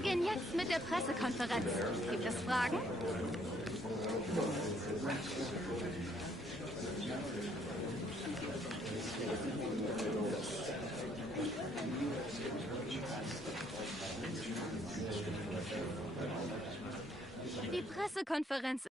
beginnen jetzt mit der Pressekonferenz. Gibt es Fragen? Die Pressekonferenz.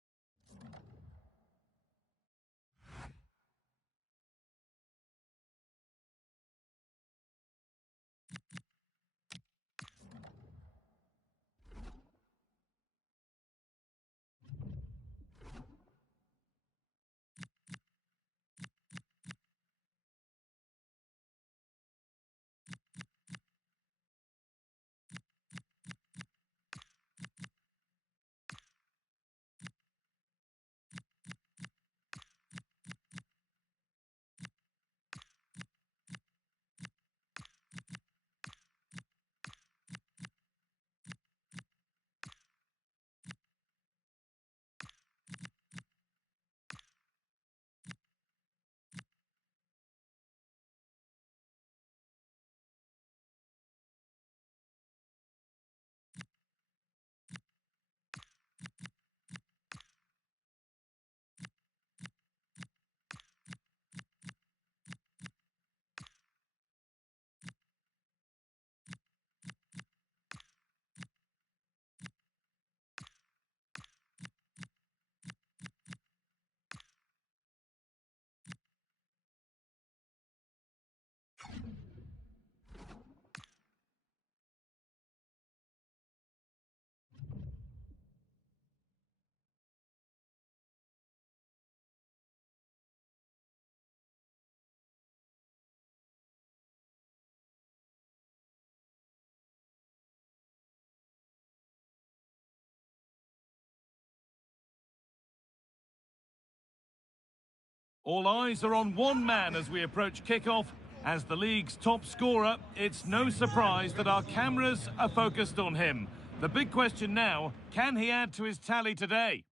All eyes are on one man as we approach kickoff. As the league's top scorer, it's no surprise that our cameras are focused on him. The big question now, can he add to his tally today?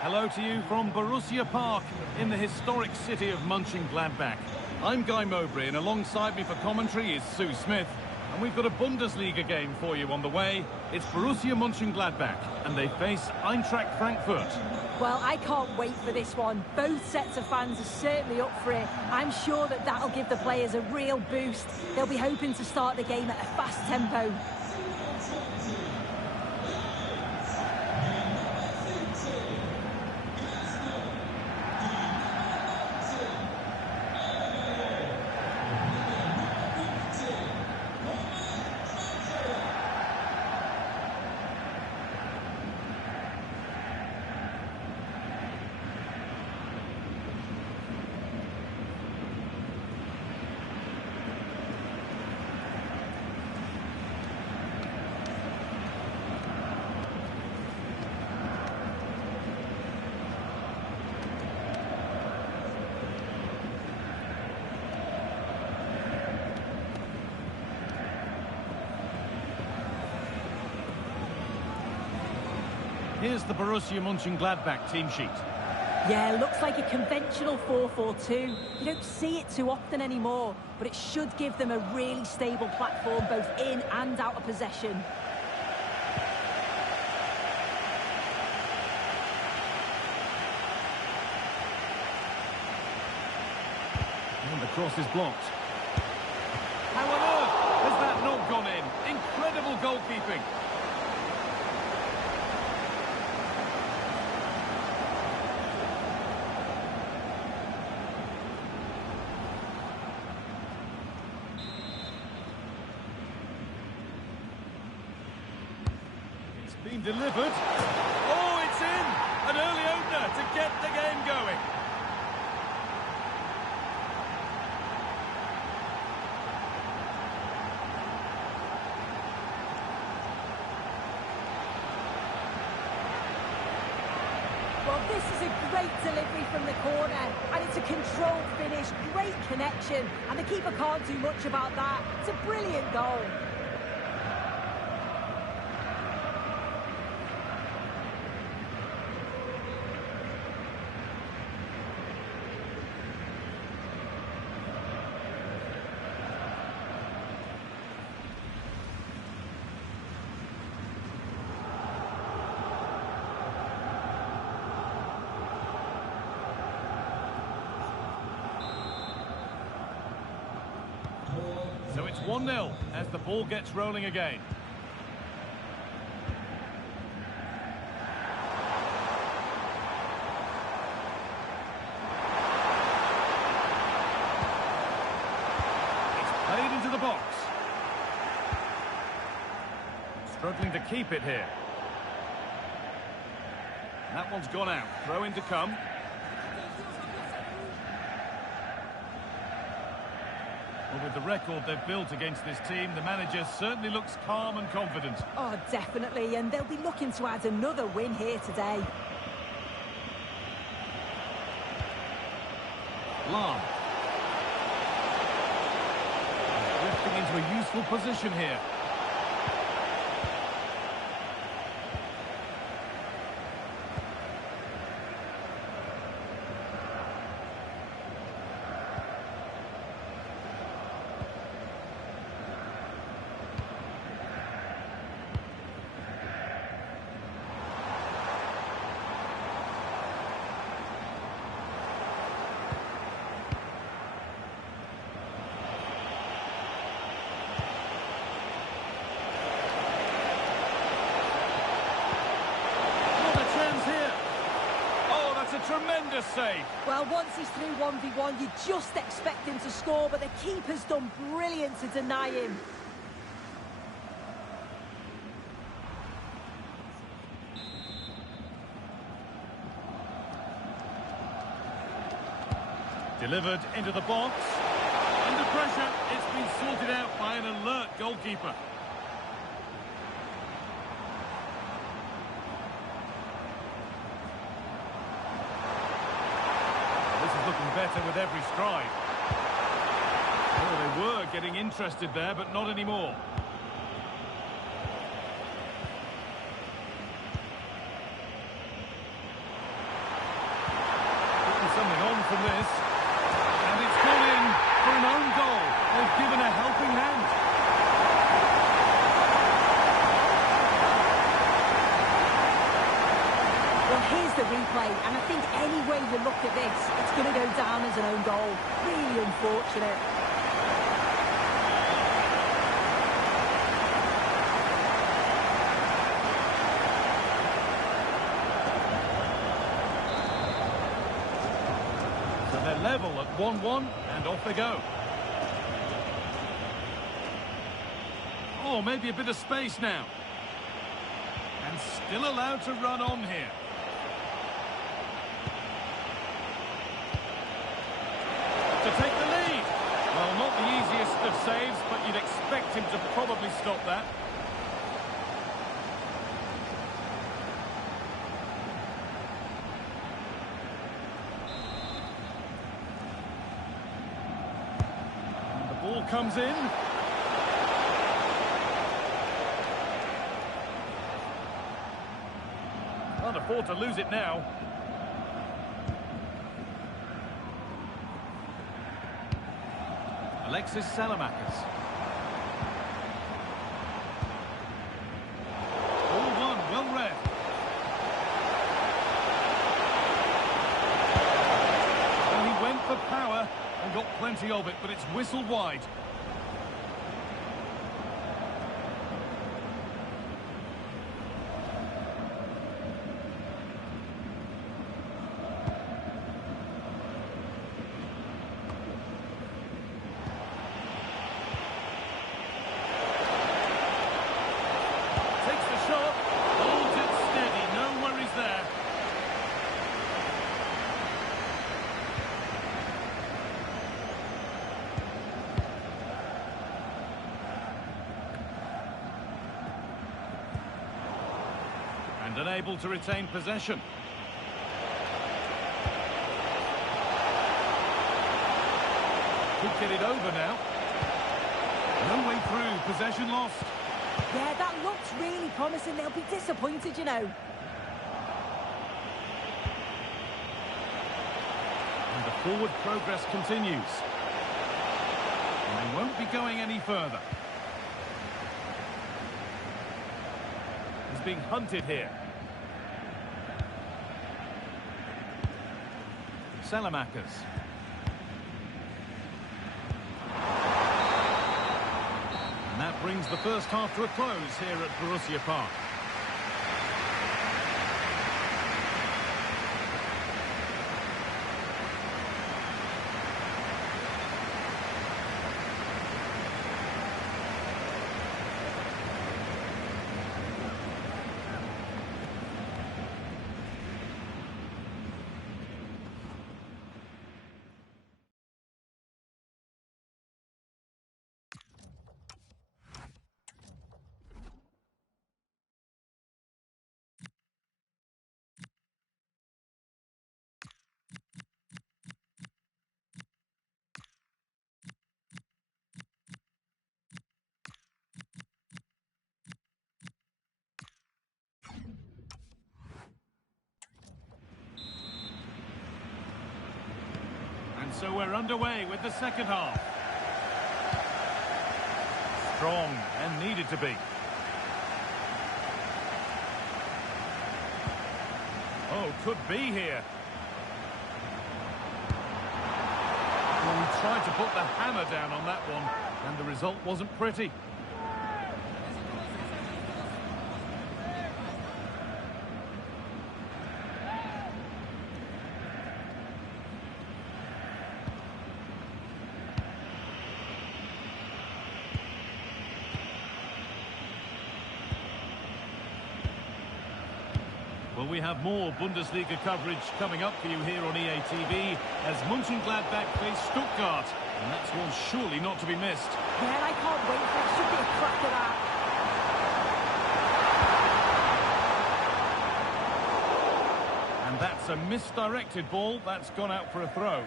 Hello to you from Borussia Park in the historic city of Mönchengladbach. I'm Guy Mowbray, and alongside me for commentary is Sue Smith. And we've got a Bundesliga game for you on the way. It's Borussia Mönchengladbach, and they face Eintracht Frankfurt. Well, I can't wait for this one. Both sets of fans are certainly up for it. I'm sure that that'll give the players a real boost. They'll be hoping to start the game at a fast tempo. Here's the Borussia Mönchengladbach team sheet. Yeah, looks like a conventional 4-4-2. You don't see it too often anymore, but it should give them a really stable platform both in and out of possession. And the cross is blocked. How on earth has that not gone in? Incredible goalkeeping. Been delivered. Oh, it's in! An early opener to get the game going. Well, this is a great delivery from the corner, and it's a controlled finish, great connection, and the keeper can't do much about that. It's a brilliant goal. So it's 1-0 as the ball gets rolling again. It's played into the box. Struggling to keep it here. That one's gone out. Throw in to come. Well, with the record they've built against this team, the manager certainly looks calm and confident. Oh, definitely, and they'll be looking to add another win here today. Lam. Drifting into a useful position here. Tremendous save. Well, once he's through 1v1, you just expect him to score, but the keeper's done brilliant to deny him. Delivered into the box. Under pressure, it's been sorted out by an alert goalkeeper. Looking better with every stride. Oh, they were getting interested there, but not anymore. Getting something on from this. And it's gone in for an own goal. They've given a helping hand. Well, here's the replay, and I think any way you look at this, it's going to go down as an own goal. Really unfortunate. So they're level at 1-1, and off they go. Oh, maybe a bit of space now. And still allowed to run on here. To take the lead. Well, not the easiest of saves, but you'd expect him to probably stop that. And the ball comes in. Can't afford to lose it now. Alexis Salamakis. All one, well read. And he went for power and got plenty of it, but it's whistled wide. And unable to retain possession. Could get it over now. No way through, possession lost. Yeah, that looks really promising. They'll be disappointed, you know. And the forward progress continues. And they won't be going any further. He's being hunted here. Salamakis. brings the first half to a close here at Borussia Park. So we're underway with the second half. Strong and needed to be. Oh, could be here. Well, he tried to put the hammer down on that one, and the result wasn't pretty. Well, we have more Bundesliga coverage coming up for you here on EA TV as Mönchengladbach face Stuttgart. And that's one surely not to be missed. Yeah, I can't wait for it. Should be a crack of that. And that's a misdirected ball that's gone out for a throw.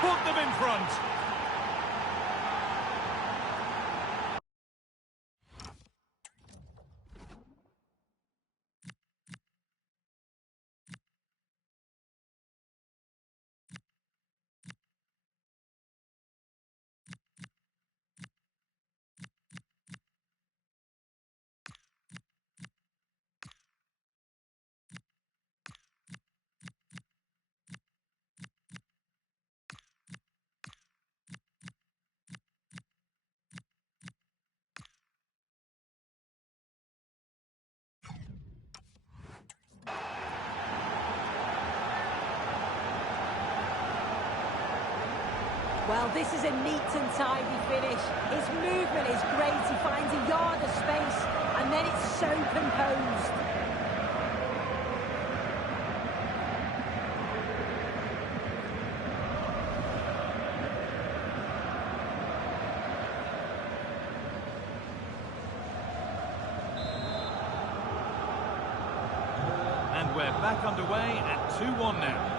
Put them in front. Well, this is a neat and tidy finish. His movement is great. He finds a yard of space, and then it's so composed. And we're back underway at 2-1 now.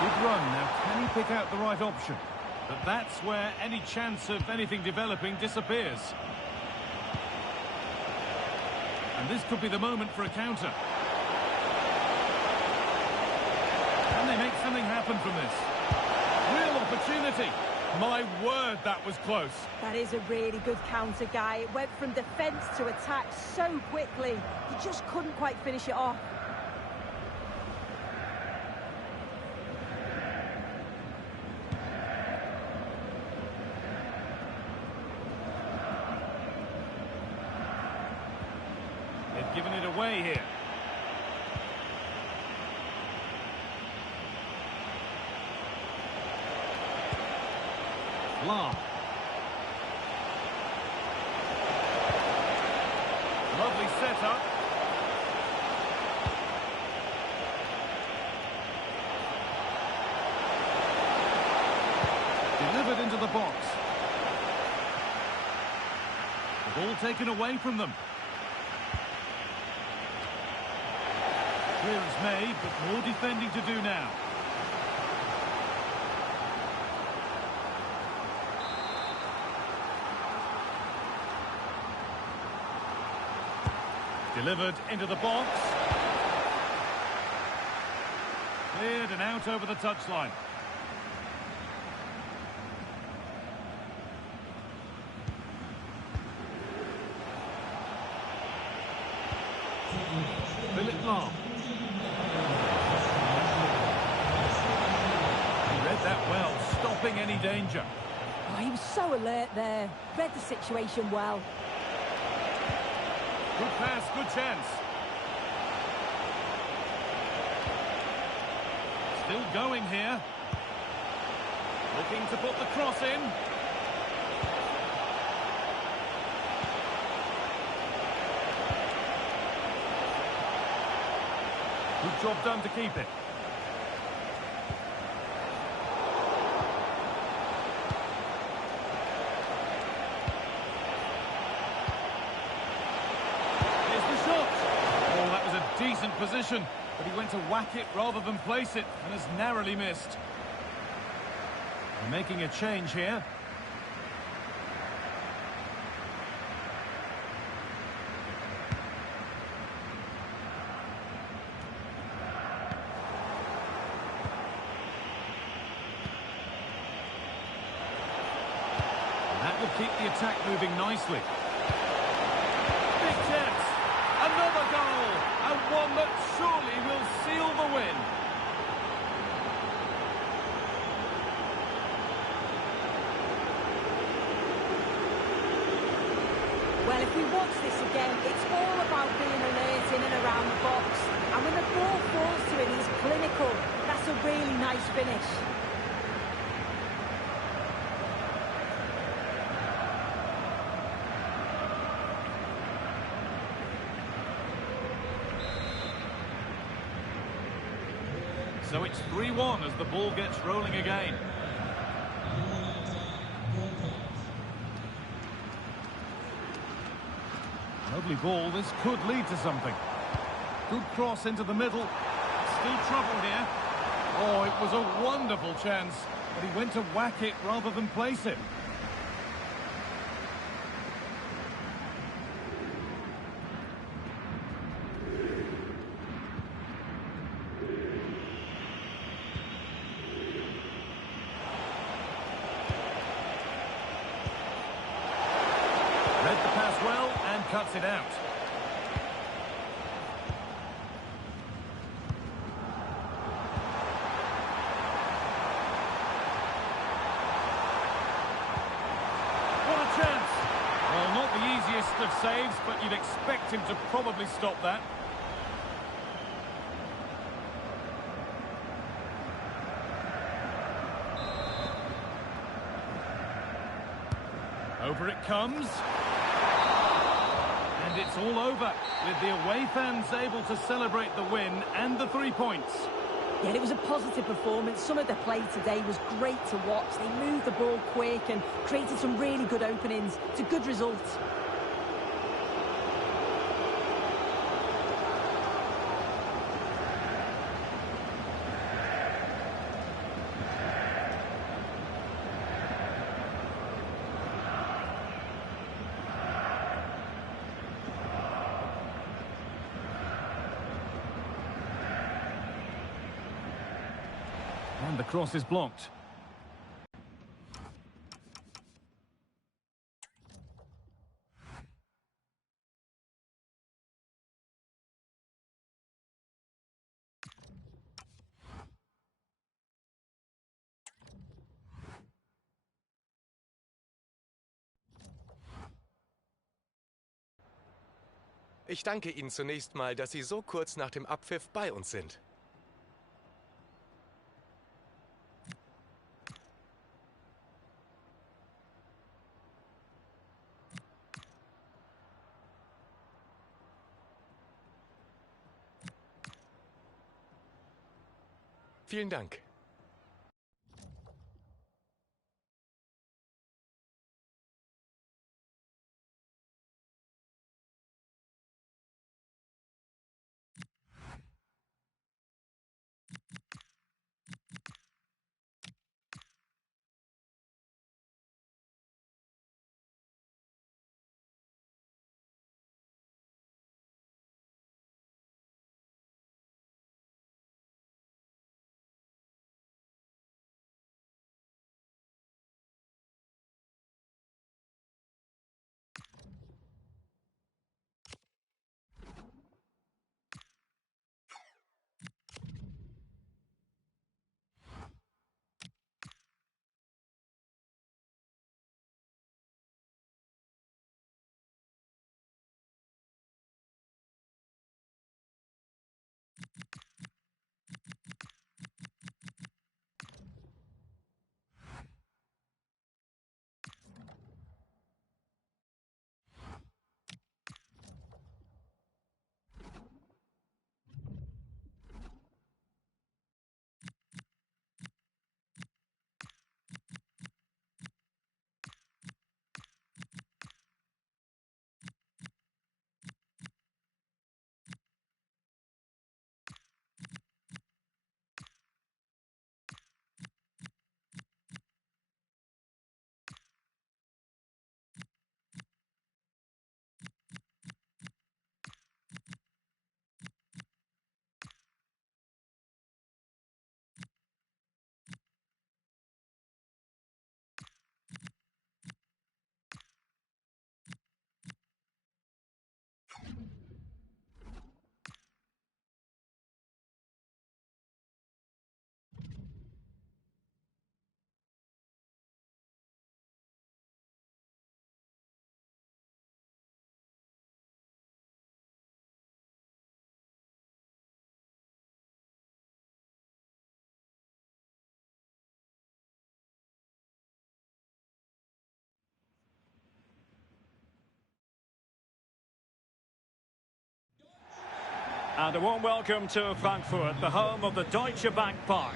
Good run. Now, can he pick out the right option? But that's where any chance of anything developing disappears. And this could be the moment for a counter. Can they make something happen from this? Real opportunity. My word, that was close. That is a really good counter, Guy. It went from defence to attack so quickly. He just couldn't quite finish it off. They've given it away here. Lam. Lovely setup. Delivered into the box. The ball taken away from them. Clearance made, but more defending to do now. Delivered into the box. Cleared and out over the touchline. Philip Lahm. He read that well, stopping any danger. Oh, he was so alert there. Read the situation well. Good pass, good chance. Still going here. Looking to put the cross in. Good job done to keep it. Here's the shot. Oh, that was a decent position, but he went to whack it rather than place it and has narrowly missed. They're making a change here. That will keep the attack moving nicely. Big chance. Another goal. And one that surely will seal the win. Well, if we watch this again, it's all about being alert in and around the box. And when the ball falls to him, he's clinical. That's a really nice finish. So it's 3-1 as the ball gets rolling again. Lovely ball, this could lead to something. Good cross into the middle. Still trouble here. Oh, it was a wonderful chance, but he went to whack it rather than place it. Read the pass well and cuts it out. What a chance! Well, not the easiest of saves, but you'd expect him to probably stop that. Over it comes. And it's all over, with the away fans able to celebrate the win and the 3 points. Yeah, it was a positive performance. Some of the play today was great to watch. They moved the ball quick and created some really good openings. It's a good result. And the cross is blocked. Ich danke Ihnen zunächst mal, dass Sie so kurz nach dem Abpfiff bei uns sind. Vielen Dank. And a warm welcome to Frankfurt, the home of the Deutsche Bank Park.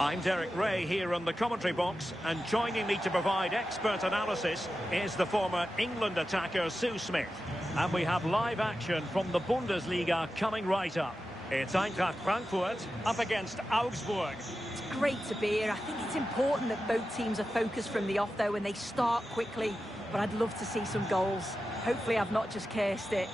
I'm Derek Ray here in the commentary box, and joining me to provide expert analysis is the former England attacker Sue Smith. And we have live action from the Bundesliga coming right up. It's Eintracht Frankfurt up against Augsburg. It's great to be here. I think it's important that both teams are focused from the off, though, and they start quickly. But I'd love to see some goals. Hopefully I've not just cursed it.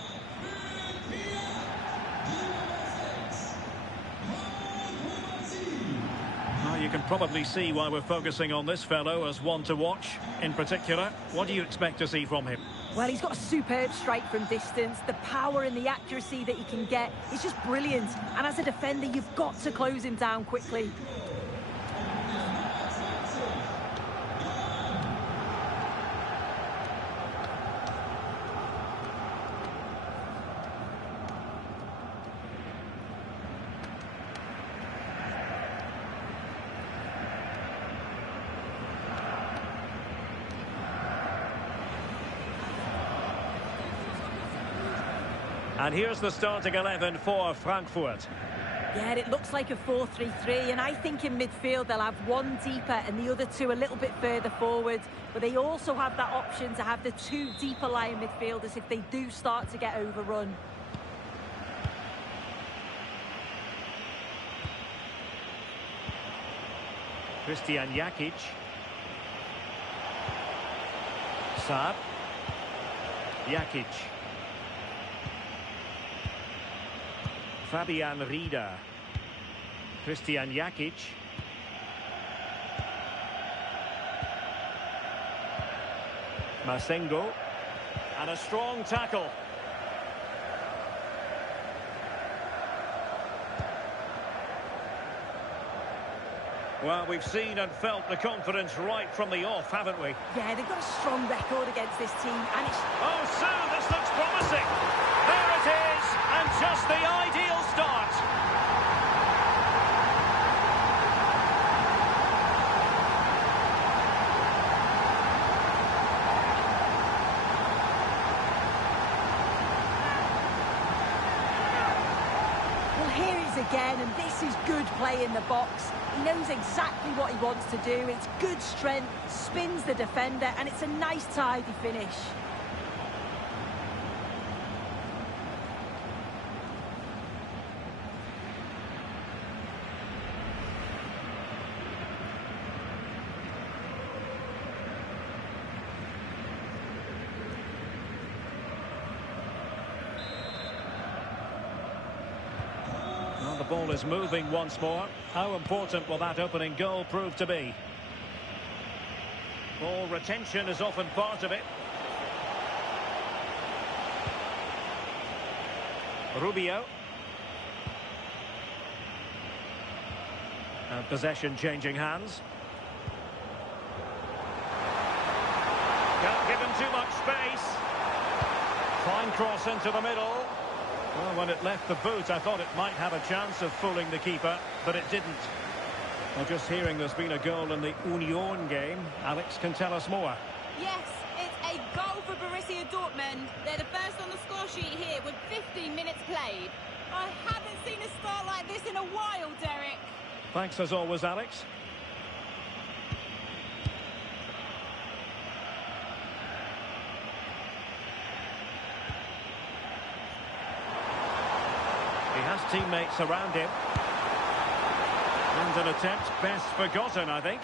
You can probably see why we're focusing on this fellow as one to watch. In particular, what do you expect to see from him? Well, he's got a superb strike from distance. The power and the accuracy that he can get is just brilliant. And as a defender, you've got to close him down quickly. And here's the starting 11 for Frankfurt. Yeah, it looks like a 4-3-3, and I think in midfield they'll have one deeper and the other two a little bit further forward. But they also have that option to have the two deeper lying midfielders if they do start to get overrun. Christian Jakic. Saab. Jakic. Fabian Rieder. Christian Jakic. Masengo. And a strong tackle. Well, we've seen and felt the confidence right from the off, haven't we? Yeah, they've got a strong record against this team, and it's... Oh, Sue, this looks promising. There it is, and just the ideal start. Well, here he is again, and this is good play in the box. He knows exactly what he wants to do. It's good strength, spins the defender, and it's a nice, tidy finish. The ball is moving once more. How important will that opening goal prove to be? Ball retention is often part of it. Rubio. And possession changing hands. Can't give him too much space. Fine cross into the middle. Well, when it left the boot, I thought it might have a chance of fooling the keeper, but it didn't. Well, just hearing there's been a goal in the Union game. Alex can tell us more. Yes, it's a goal for Borussia Dortmund. They're the first on the score sheet here with 15 minutes played. I haven't seen a start like this in a while, Derek. Thanks as always, Alex. He has teammates around him. And an attempt best forgotten, I think.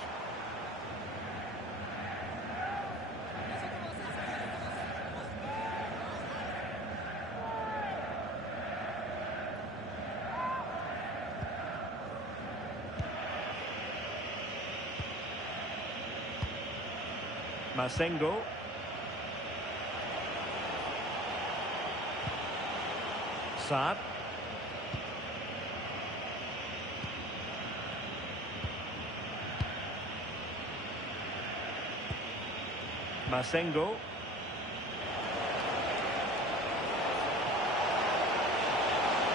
Masengo. Saab. Masengo.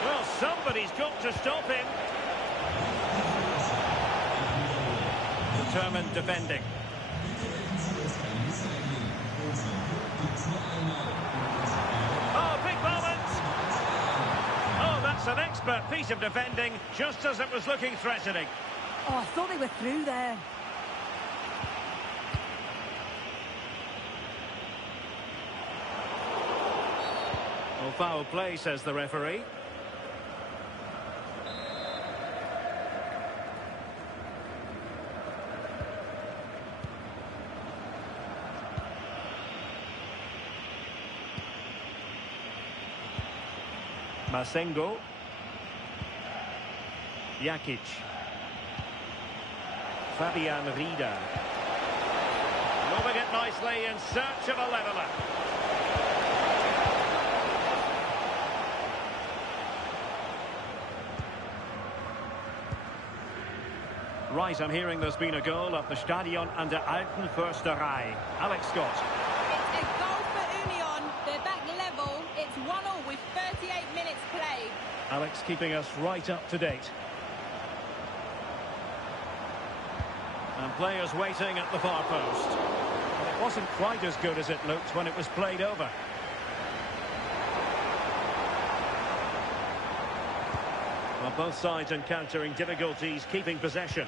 Well, somebody's got to stop him. Determined defending. Oh, big moment. Oh, that's an excellent piece of defending just as it was looking threatening. Oh, I thought they were through there. Well, foul play, says the referee. Masengo. Jakic. Fabian Rieder. Moving it nicely in search of a leveller. Right, I'm hearing there's been a goal at the Stadion an der Alten Försterei. Alex Scott. It's a goal for Union. They're back level. It's 1-1 with 38 minutes played. Alex keeping us right up to date. And players waiting at the far post. But it wasn't quite as good as it looked when it was played over. Well, both sides encountering difficulties keeping possession.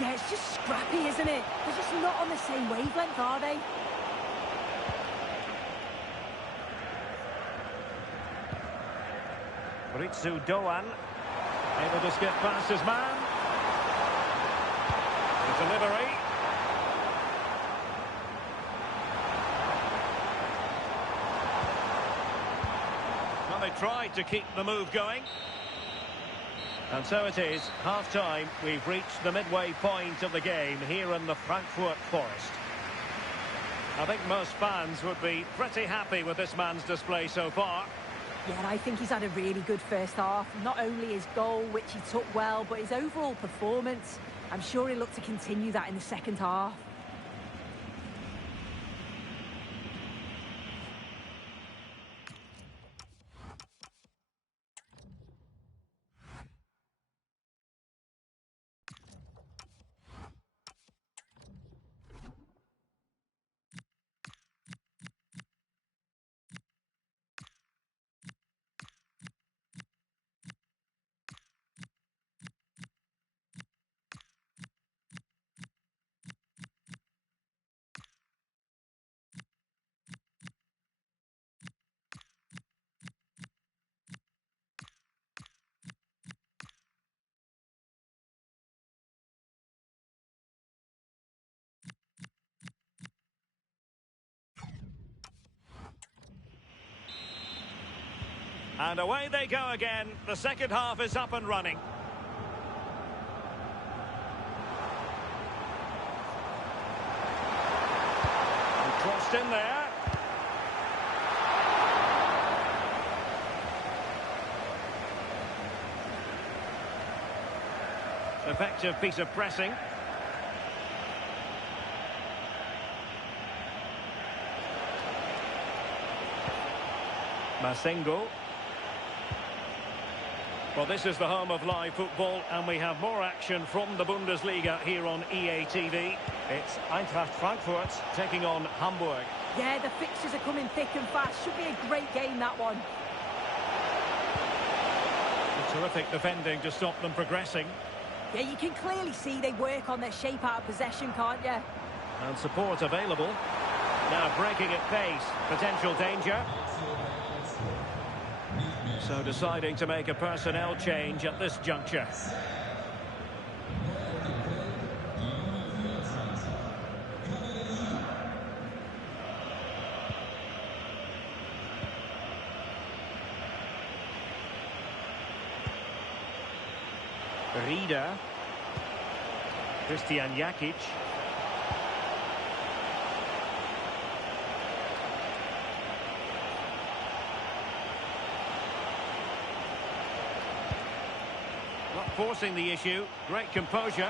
Yeah, it's just scrappy, isn't it? They're just not on the same wavelength, are they? Ritsu Doan able to skip past his man. The delivery. Well, they tried to keep the move going. And so it is, half-time. We've reached the midway point of the game here in the Frankfurt Forest. I think most fans would be pretty happy with this man's display so far. Yeah, I think he's had a really good first half. Not only his goal, which he took well, but his overall performance. I'm sure he'll look to continue that in the second half. And away they go again. The second half is up and running. And crossed in there. Effective piece of pressing. Masengo. Well, this is the home of live football, and we have more action from the Bundesliga here on EA TV. It's Eintracht Frankfurt taking on Hamburg. Yeah, the fixtures are coming thick and fast. Should be a great game, that one. Terrific defending to stop them progressing. Yeah, you can clearly see they work on their shape out of possession, can't you? And support available. Now breaking at pace. Potential danger. So deciding to make a personnel change at this juncture. Rieder. Christian Jakic. Not forcing the issue. Great composure.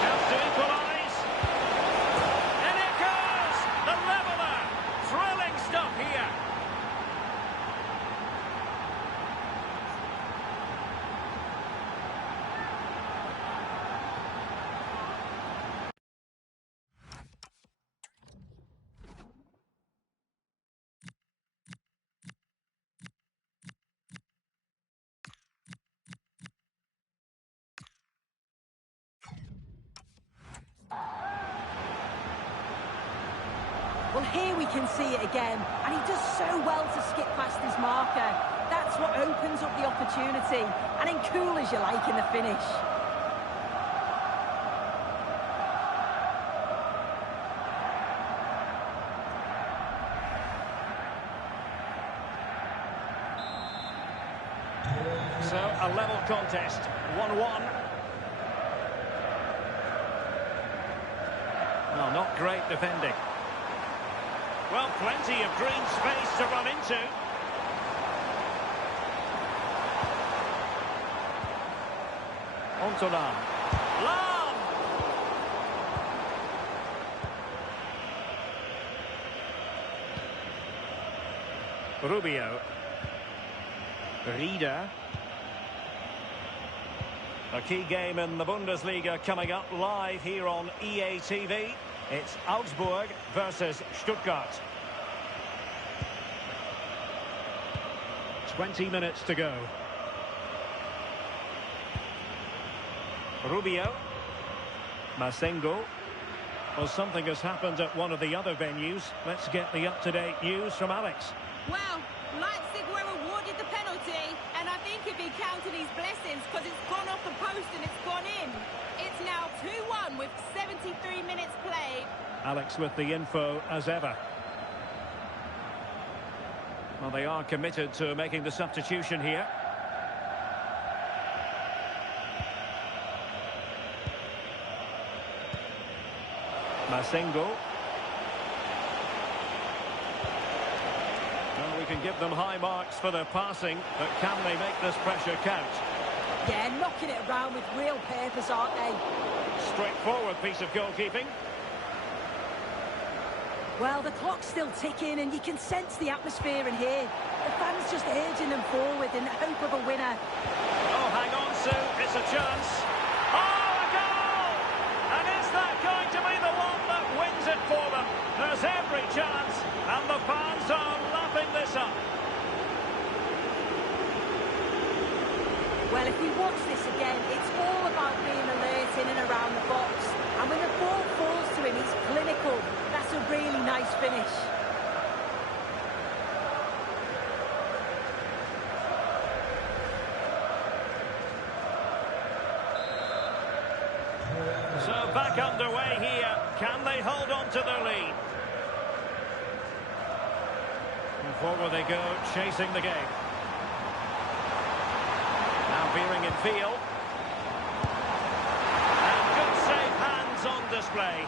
Chance to equalise. And it goes! The leveller! Thrilling stuff here. Well, here we can see it again, and he does so well to skip past his marker. That's what opens up the opportunity, and then cool as you like in the finish. So, a level contest, 1-1. Well, not great defending. Well, plenty of green space to run into. On to Lam. Lam! Rubio. Rieder. A key game in the Bundesliga coming up live here on EA TV. It's Augsburg versus Stuttgart. 20 minutes to go. Rubio. Masengo. Well, something has happened at one of the other venues. Let's get the up-to-date news from Alex. Well, Leipzig were awarded the penalty, and I think he'd be counting his blessings because it's gone off the post and it's gone in. It's now 2-1 with 73 minutes played. Alex with the info as ever. Well, they are committed to making the substitution here. Masengo. Well, we can give them high marks for their passing, but can they make this pressure count? Yeah, knocking it around with real purpose, aren't they? Straightforward piece of goalkeeping. Well, the clock's still ticking, and you can sense the atmosphere in here. The fans just urging them forward in the hope of a winner. Oh, hang on, Sue. It's a chance. Oh, a goal! And is that going to be the one that wins it for them? There's every chance, and the fans are lapping this up. Well, if we watch this again, it's all about being alert in and around the box. And when the ball falls to him, he's clinical. That's a really nice finish. So back underway here. Can they hold on to their lead? And forward they go, chasing the game. Now veering in field. And good save, hands on display.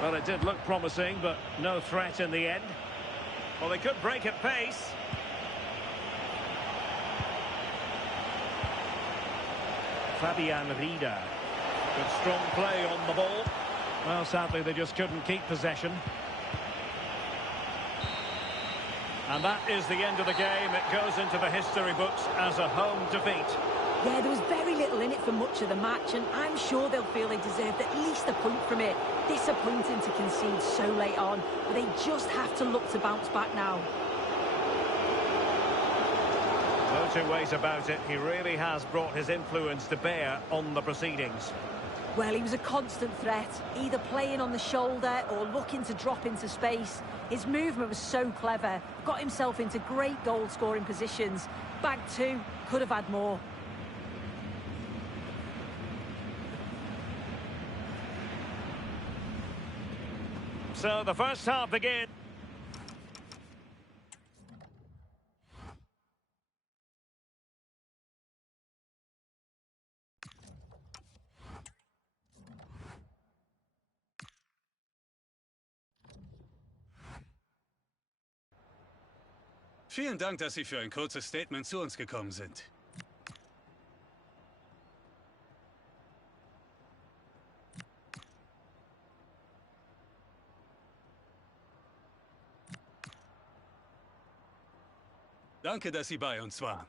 Well, it did look promising, but no threat in the end. Well, they could break at pace. Fabian Rieder. Good strong play on the ball. Well, sadly, they just couldn't keep possession. And that is the end of the game. It goes into the history books as a home defeat. Yeah, there was very little in it for much of the match, and I'm sure they'll feel they deserved at least a point from it. Disappointing to concede so late on, but they just have to look to bounce back now. No two ways about it. He really has brought his influence to bear on the proceedings. Well, he was a constant threat, either playing on the shoulder or looking to drop into space. His movement was so clever, got himself into great goal-scoring positions. Bag two, could have had more. So the first half begins. Vielen Dank, dass Sie für ein kurzes Statement zu uns gekommen sind. Danke, dass Sie bei uns waren.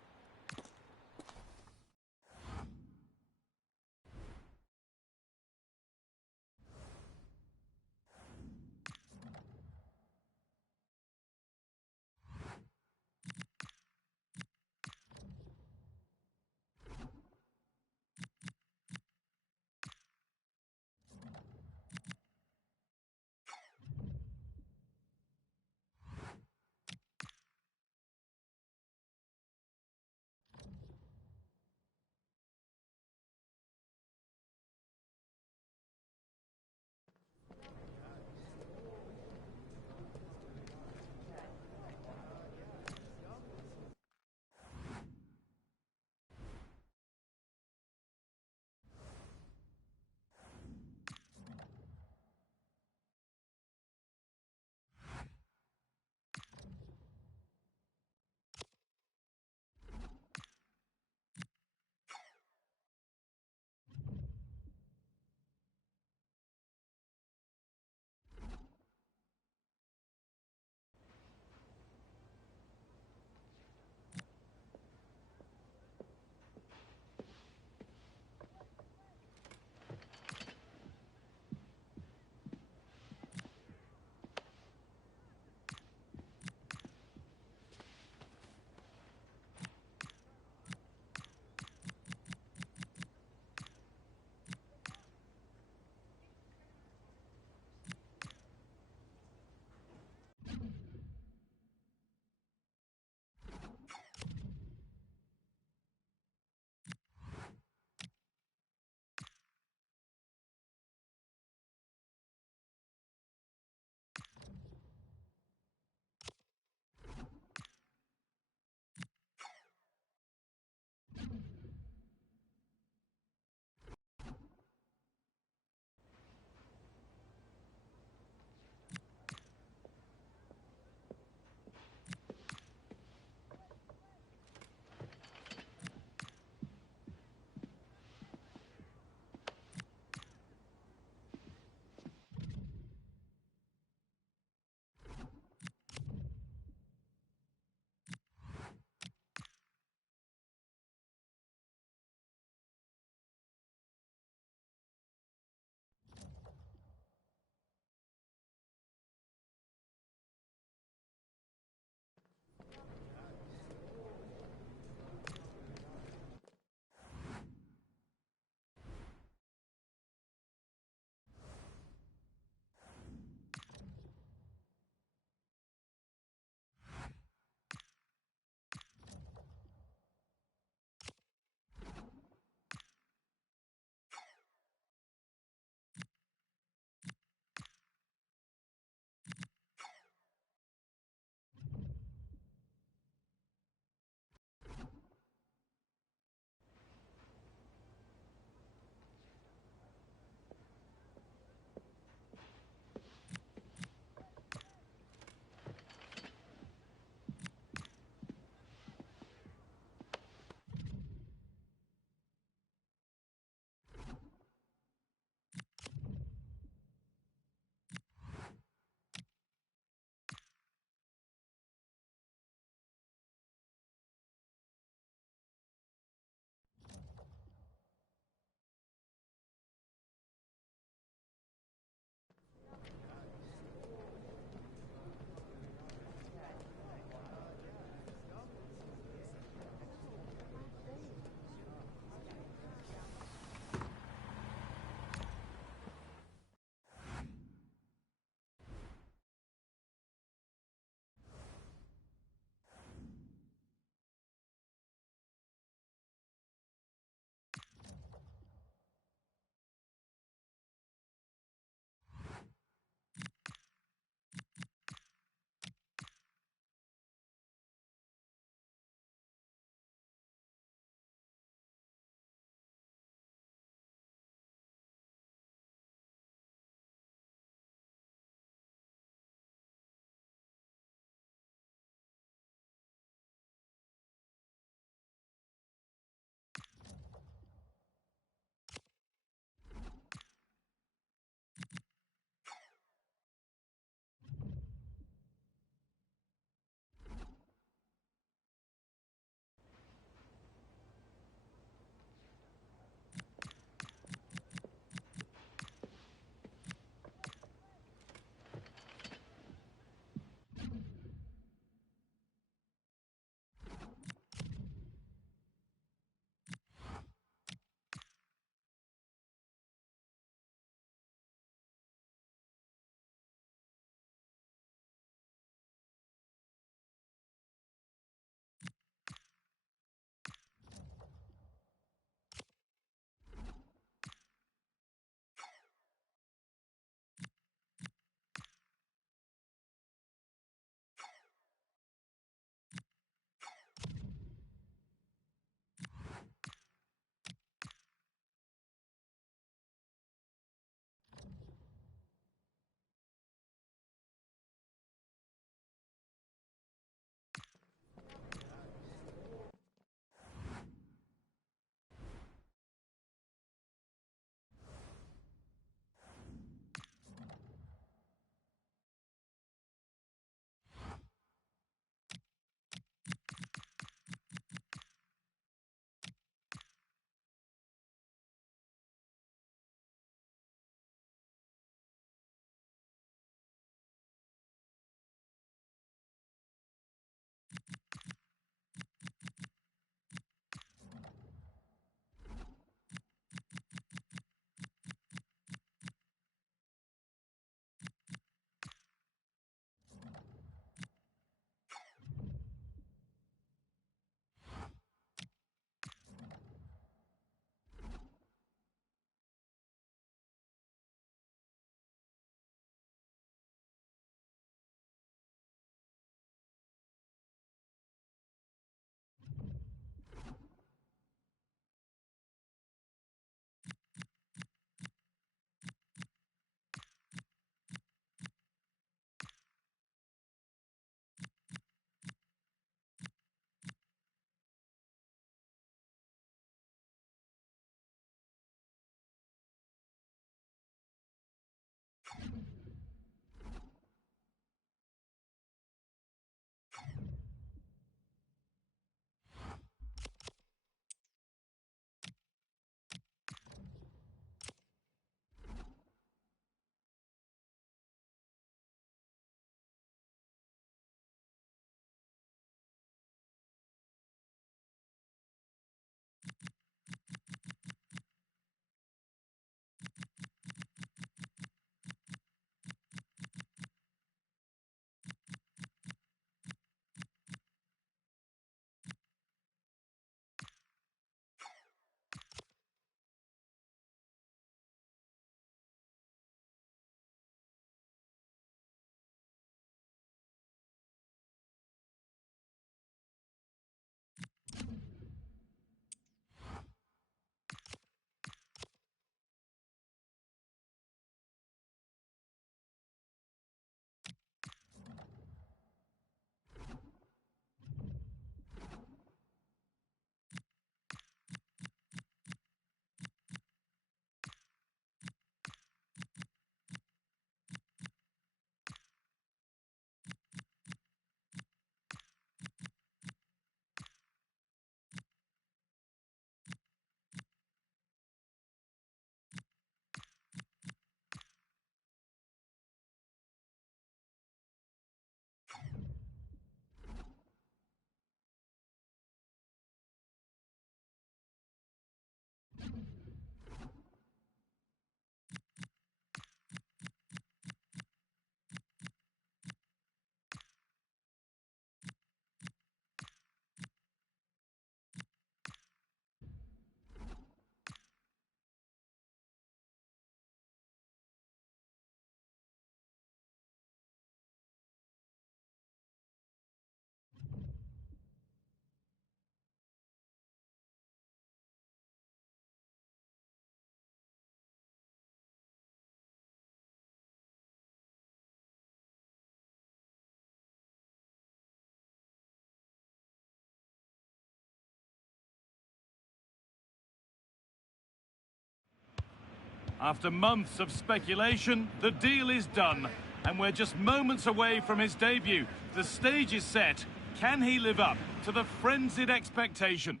After months of speculation, the deal is done, and we're just moments away from his debut. The stage is set. Can he live up to the frenzied expectation?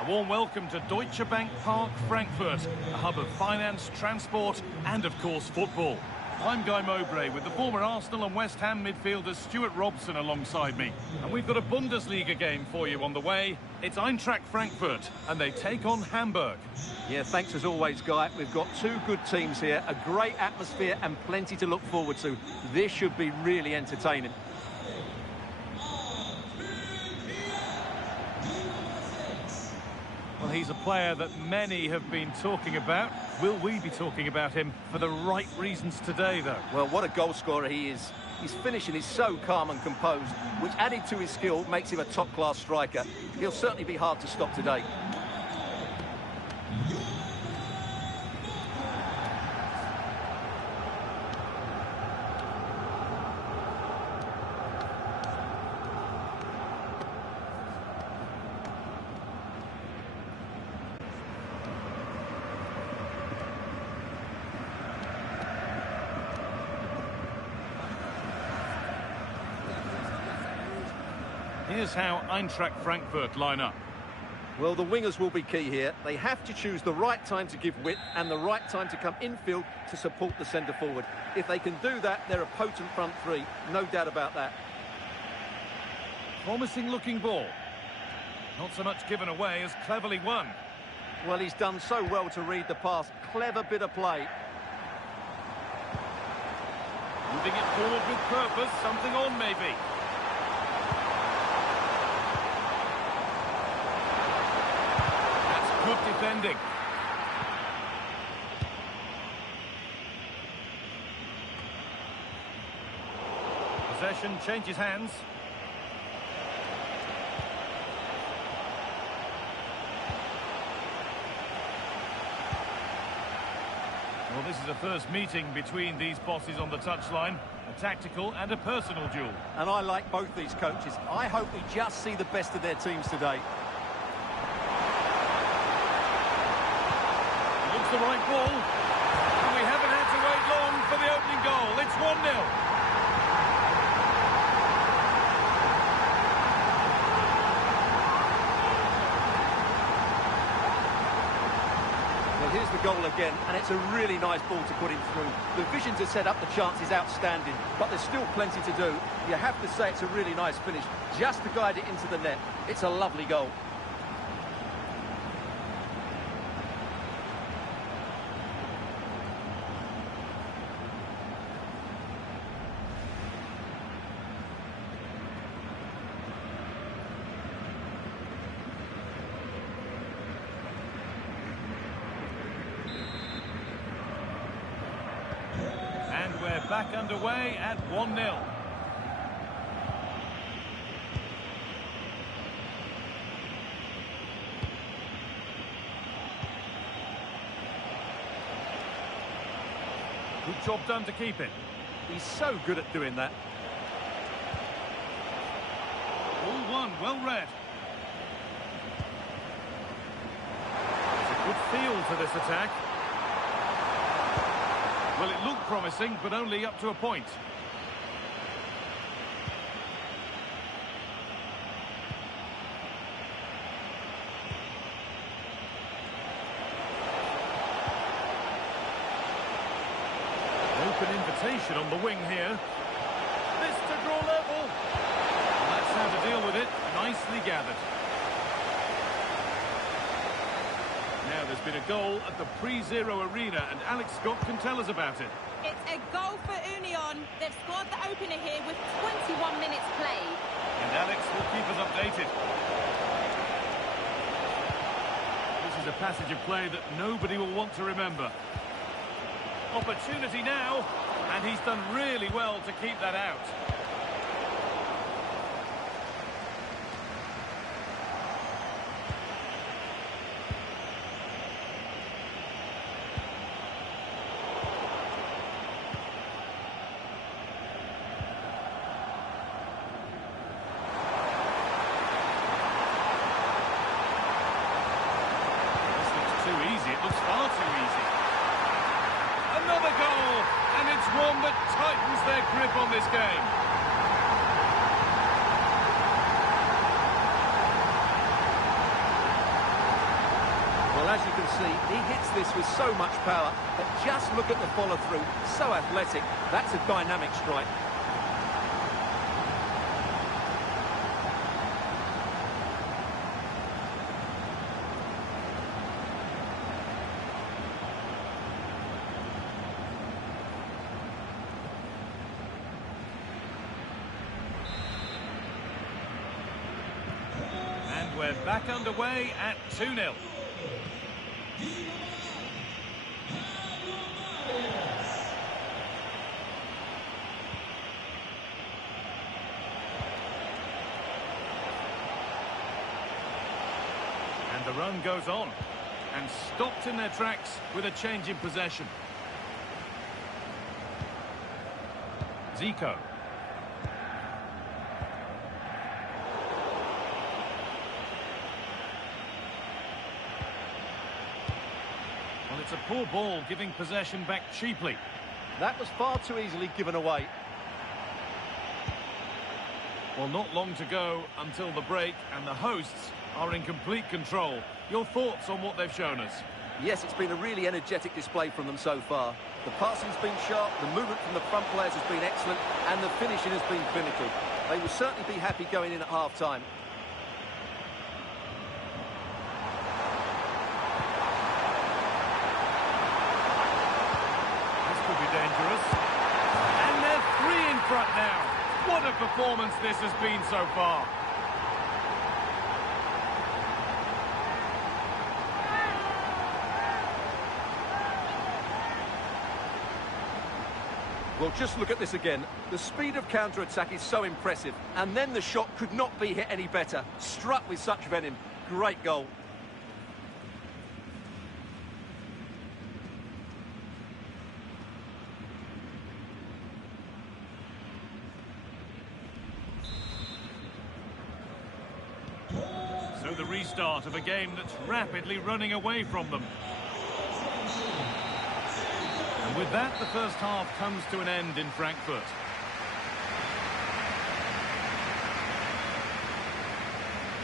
A warm welcome to Deutsche Bank Park, Frankfurt, a hub of finance, transport, and of course football. I'm Guy Mowbray with the former Arsenal and West Ham midfielder Stuart Robson alongside me. And we've got a Bundesliga game for you on the way. It's Eintracht Frankfurt, and they take on Hamburg. Yeah, thanks as always, Guy. We've got two good teams here, a great atmosphere and plenty to look forward to. This should be really entertaining. Well, he's a player that many have been talking about. Will we be talking about him for the right reasons today, though? Well, what a goal scorer he is. His finishing is so calm and composed, which added to his skill makes him a top-class striker. He'll certainly be hard to stop today. Here's how Eintracht Frankfurt line up. Well, the wingers will be key here. They have to choose the right time to give width and the right time to come infield to support the centre-forward. If they can do that, they're a potent front three, no doubt about that. Promising-looking ball. Not so much given away as cleverly won. Well, he's done so well to read the pass. Clever bit of play. Moving it forward with purpose, something on maybe. Good defending. Possession changes hands. Well, this is a first meeting between these bosses on the touchline. A tactical and a personal duel. And I like both these coaches. I hope we just see the best of their teams today. The right ball, and we haven't had to wait long for the opening goal. It's 1-0. Well, here's the goal again, and it's a really nice ball to put him through. The vision to set up the chance is outstanding, but there's still plenty to do. You have to say it's a really nice finish, just to guide it into the net. It's a lovely goal. We're back underway at 1-0. Good job done to keep it. He's so good at doing that. All one, well read. There's a good feel to this attack. Well, it looked promising, but only up to a point. Open invitation on the wing here. This to draw level. And that's how to deal with it. Nicely gathered. Now there's been a goal at the pre-zero arena, and Alex Scott can tell us about it. It's a goal for Union. They've scored the opener here with 21 minutes played. And Alex will keep us updated. This is a passage of play that nobody will want to remember. Opportunity now, and he's done really well to keep that out. It looks far too easy. Another goal, and it's one that tightens their grip on this game. Well, as you can see, he hits this with so much power, but just look at the follow-through. So athletic. That's a dynamic strike. And we're back underway at 2-0. And the run goes on, and stopped in their tracks with a change in possession. Zico. Well, it's a poor ball, giving possession back cheaply. That was far too easily given away. Well, not long to go until the break, and the hosts are in complete control. Your thoughts on what they've shown us? Yes, it's been a really energetic display from them so far. The passing's been sharp, the movement from the front players has been excellent, and the finishing has been clinical. They will certainly be happy going in at half-time. This could be dangerous. And they're 3 in front now. What a performance this has been so far. Well, just look at this again. The speed of counter-attack is so impressive. And then the shot could not be hit any better. Struck with such venom. Great goal. So the restart of a game that's rapidly running away from them. And with that, the first half comes to an end in Frankfurt.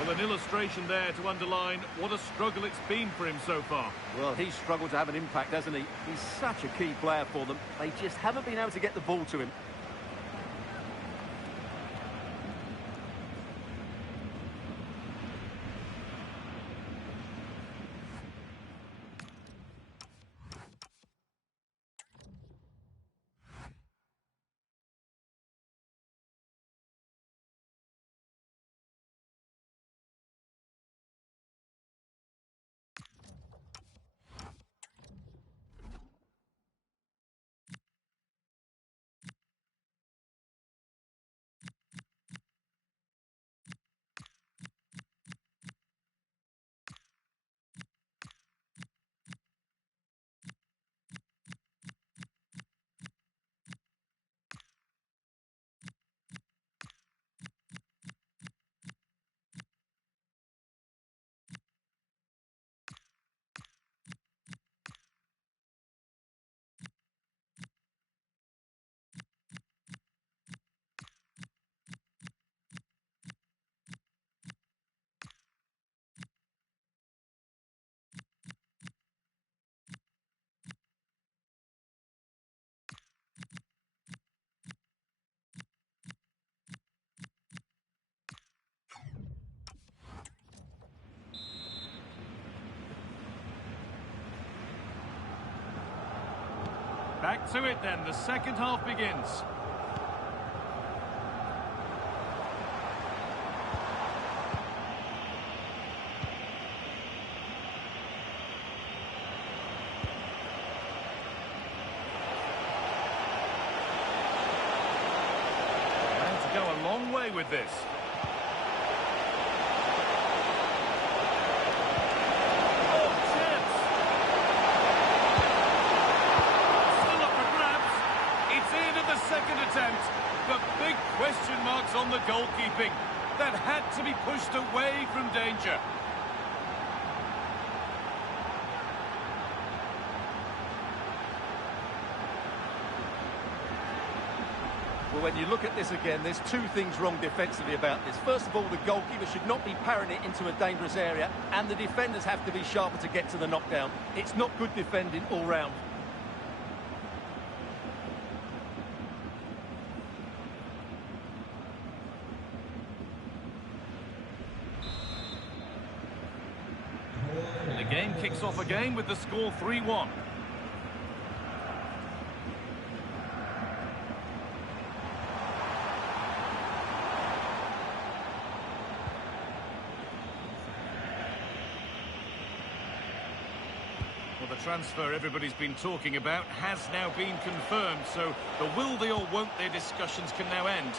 Well, an illustration there to underline what a struggle it's been for him so far. Well, he's struggled to have an impact, hasn't he? He's such a key player for them. They just haven't been able to get the ball to him. Back to it then, the second half begins. And to go a long way with this. Second attempt, but big question marks on the goalkeeping. That had to be pushed away from danger. when you look at this again, there's two things wrong defensively about this. First of all, the goalkeeper should not be parrying it into a dangerous area, and the defenders have to be sharper to get to the knockdown. It's not good defending all round. The game kicks off again with the score 3-1. Well, the transfer everybody's been talking about has now been confirmed, so the will they or won't they discussions can now end.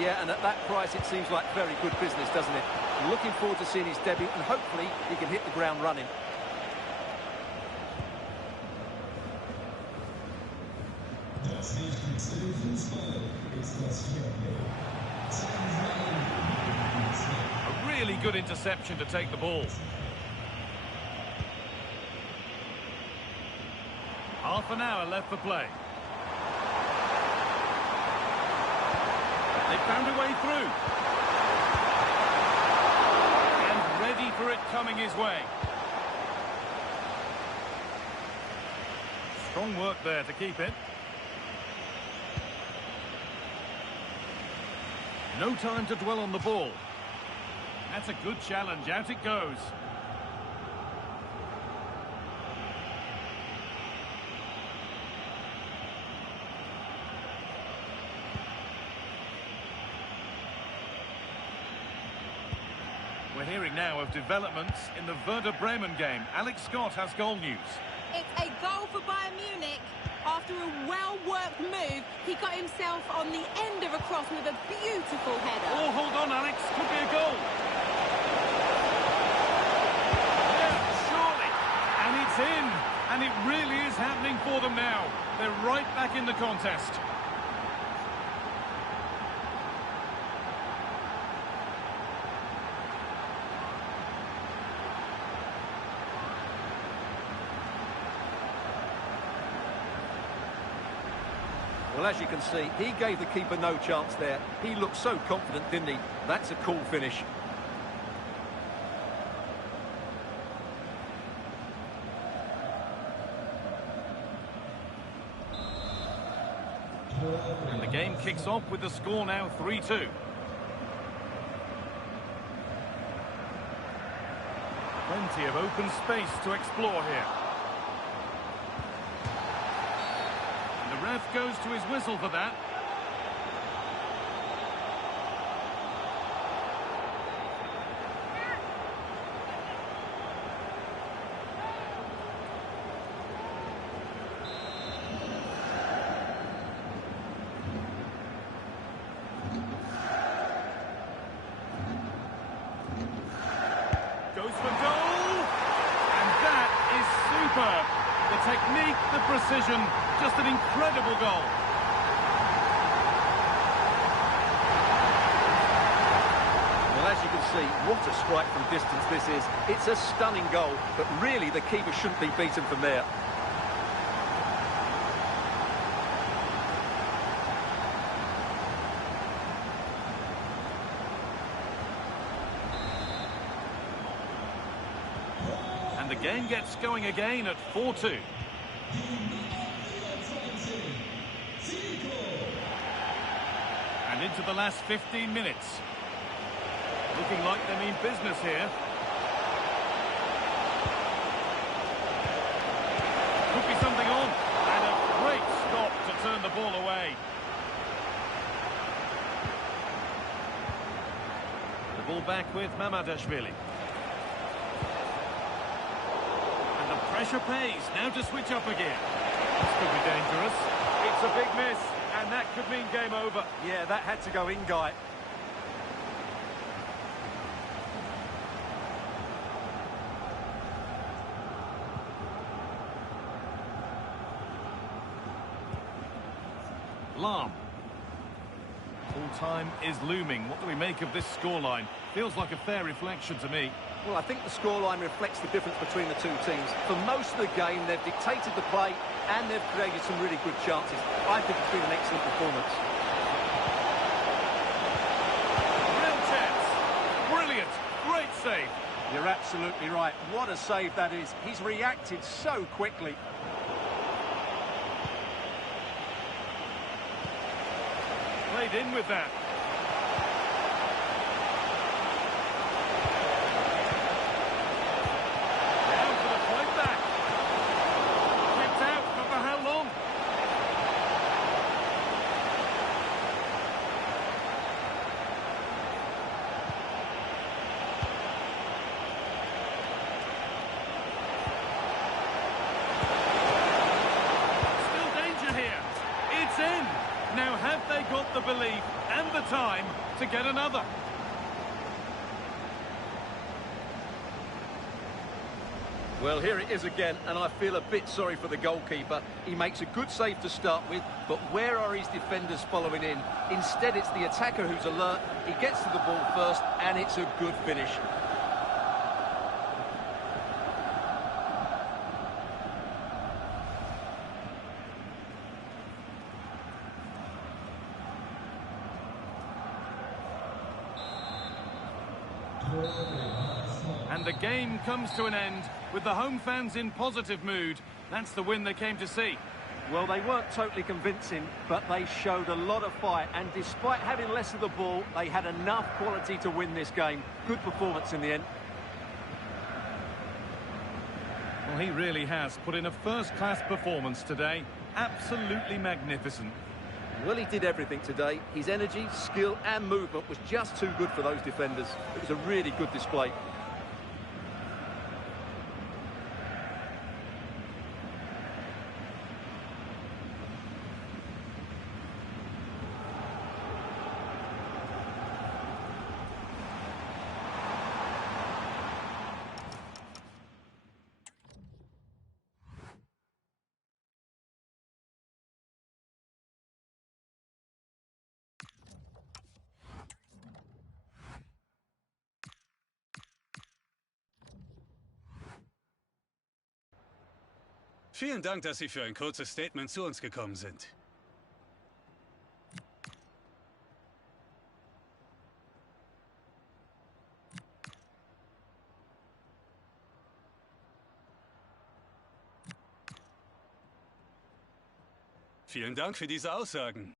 Yeah, and at that price it seems like very good business, doesn't it? Looking forward to seeing his debut, and hopefully he can hit the ground running. A really good interception to take the ball. Half an hour left for play. They found a way through. And ready for it coming his way. Strong work there to keep it. No time to dwell on the ball. That's a good challenge. Out it goes. We're hearing now of developments in the Werder Bremen game. Alex Scott has goal news. It's a goal for Bayern Munich. After a well-worked move, he got himself on the end of a cross with a beautiful header. Oh, hold on, Alex. Could be a goal. Yeah, surely. And it's in. And it really is happening for them now. They're right back in the contest. Well, as you can see, he gave the keeper no chance there. He looked so confident, didn't he? That's a cool finish. And the game kicks off with the score now 3-2. Plenty of open space to explore here. The ref goes to his whistle for that. Goes for goal! And that is superb. The technique, the precision, just an incredible goal. Well, as you can see, what a strike from distance this is. It's a stunning goal, but really the keeper shouldn't be beaten from there. And the game gets going again at 4-2. And into the last 15 minutes. Looking like they mean business here. Could be something on. And a great stop to turn the ball away. The ball back with Mamadashvili. And the pressure pays. Now to switch up again. This could be dangerous. It's a big miss. And that could mean game over. Yeah, that had to go in, Guy. Lahm. Full time is looming. What do we make of this scoreline? Feels like a fair reflection to me. Well, I think the scoreline reflects the difference between the two teams. For most of the game, they've dictated the play and they've created some really good chances. I think it's been an excellent performance. absolutely right. What a save that is. He's reacted so quickly. Played in with that. Down for the point back. Kicked out, but for how long? Still danger here. It's in. Now, have they got the belief and the time to get another? Well, here it is again, and I feel a bit sorry for the goalkeeper. He makes a good save to start with, but where are his defenders following in? Instead, it's the attacker who's alert. He gets to the ball first, and it's a good finish. And the game comes to an end with the home fans in positive mood. That's the win they came to see. Well, they weren't totally convincing, but they showed a lot of fight, and despite having less of the ball, they had enough quality to win this game. Good performance in the end. Well, he really has put in a first-class performance today. Absolutely magnificent. Well, he did everything today. His energy, skill and movement was just too good for those defenders. It was a really good display. Vielen Dank, dass Sie für ein kurzes Statement zu uns gekommen sind. Vielen Dank für diese Aussagen.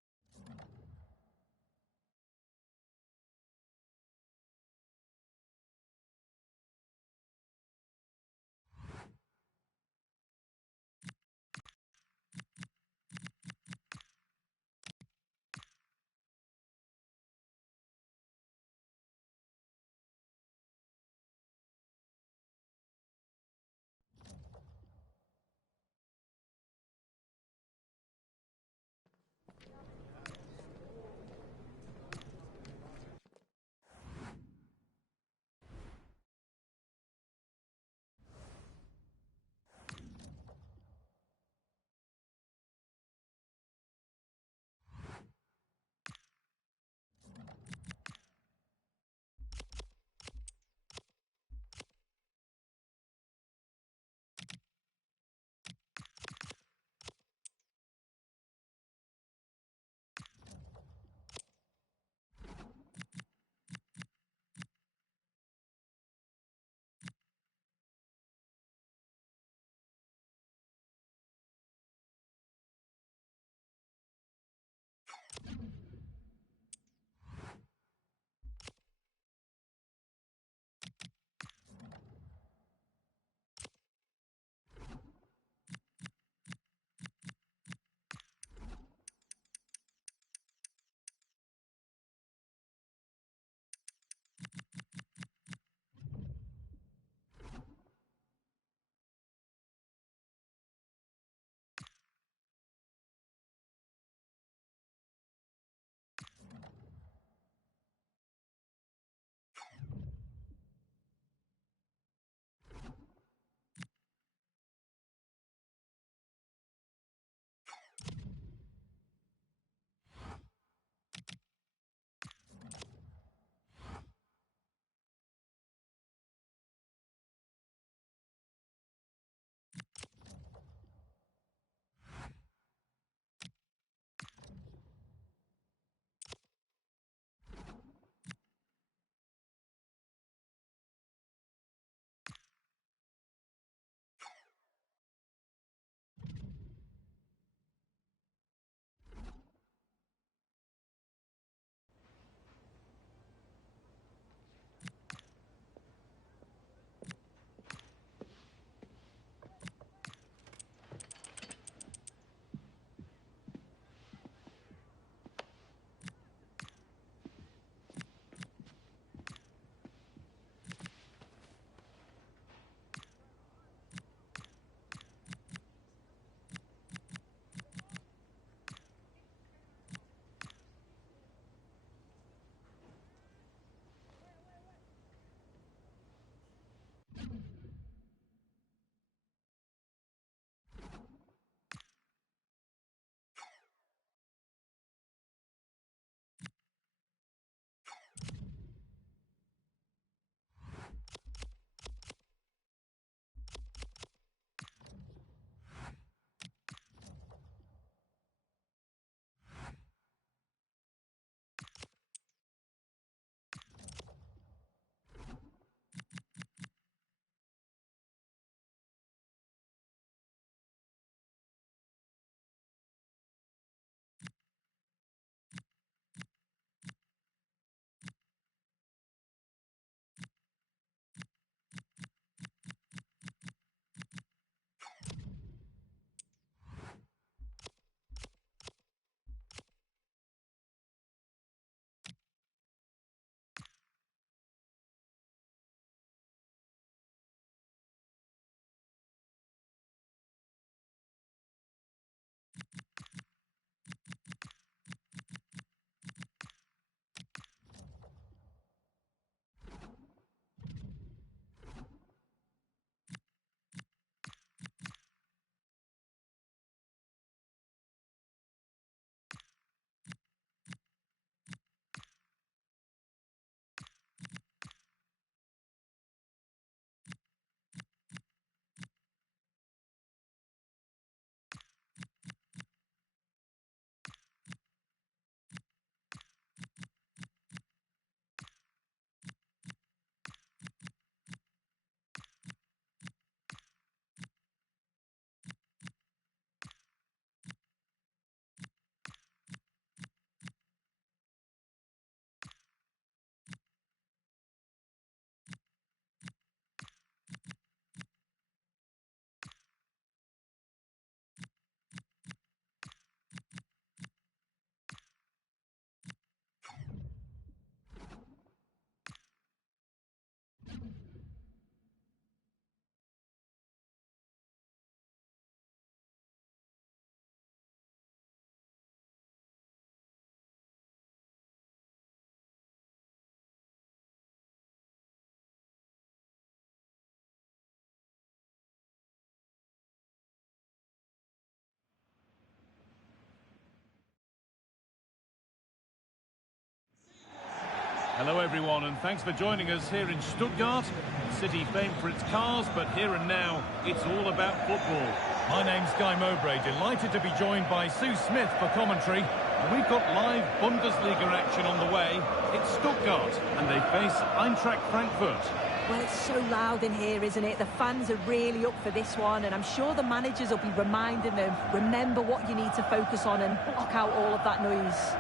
Hello everyone, and thanks for joining us here in Stuttgart. A city famed for its cars, but here and now, it's all about football. My name's Guy Mowbray, delighted to be joined by Sue Smith for commentary. And we've got live Bundesliga action on the way. It's Stuttgart, and they face Eintracht Frankfurt. Well, it's so loud in here, isn't it? The fans are really up for this one, and I'm sure the managers will be reminding them, remember what you need to focus on and block out all of that noise.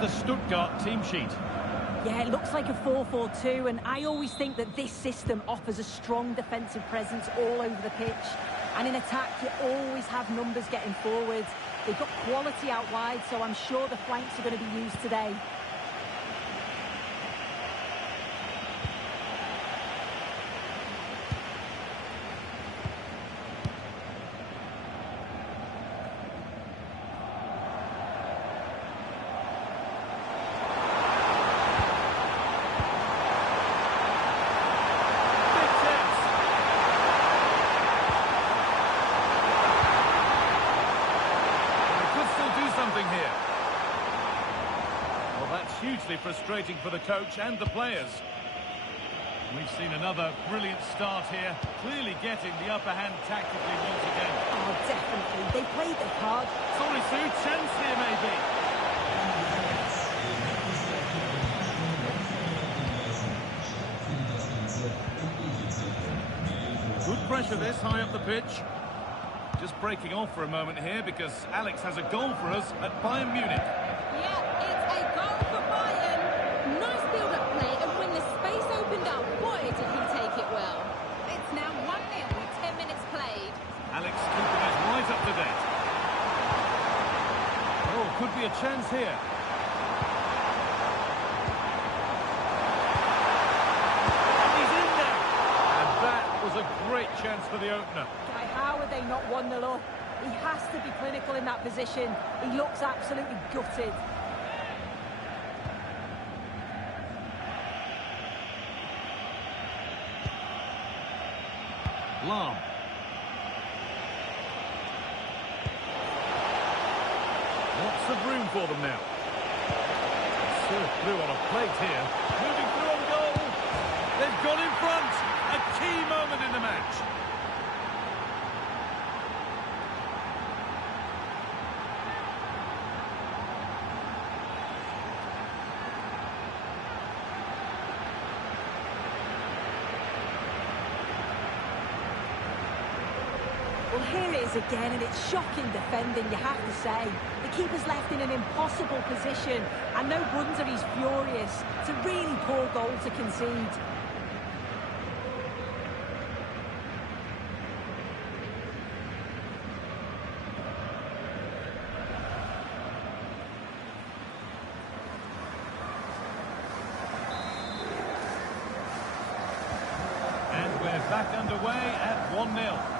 The Stuttgart team sheet. Yeah, it looks like a 4-4-2, and I always think that this system offers a strong defensive presence all over the pitch. And in attack, you always have numbers getting forward. They've got quality out wide, so I'm sure the flanks are going to be used today. Hugely frustrating for the coach and the players. We've seen another brilliant start here, clearly getting the upper hand tactically once again. Oh, definitely. They played their card. Sorry, Sue, chance here maybe. Good pressure this, high up the pitch. Just breaking off for a moment here because Alex has a goal for us at Bayern Munich. Could be a chance here. He's in there. And that was a great chance for the opener. Guy, how are they not 1-0 up? He has to be clinical in that position. He looks absolutely gutted. Lahm. Lots of room for them now. Served through on a plate here. Moving through on goal. They've got in front. A key moment in the match. Well, here it is again, and it's shocking defending, you have to say. The keeper's left in an impossible position, and no wonder he's furious. It's a really poor goal to concede. And we're back underway at 1-0.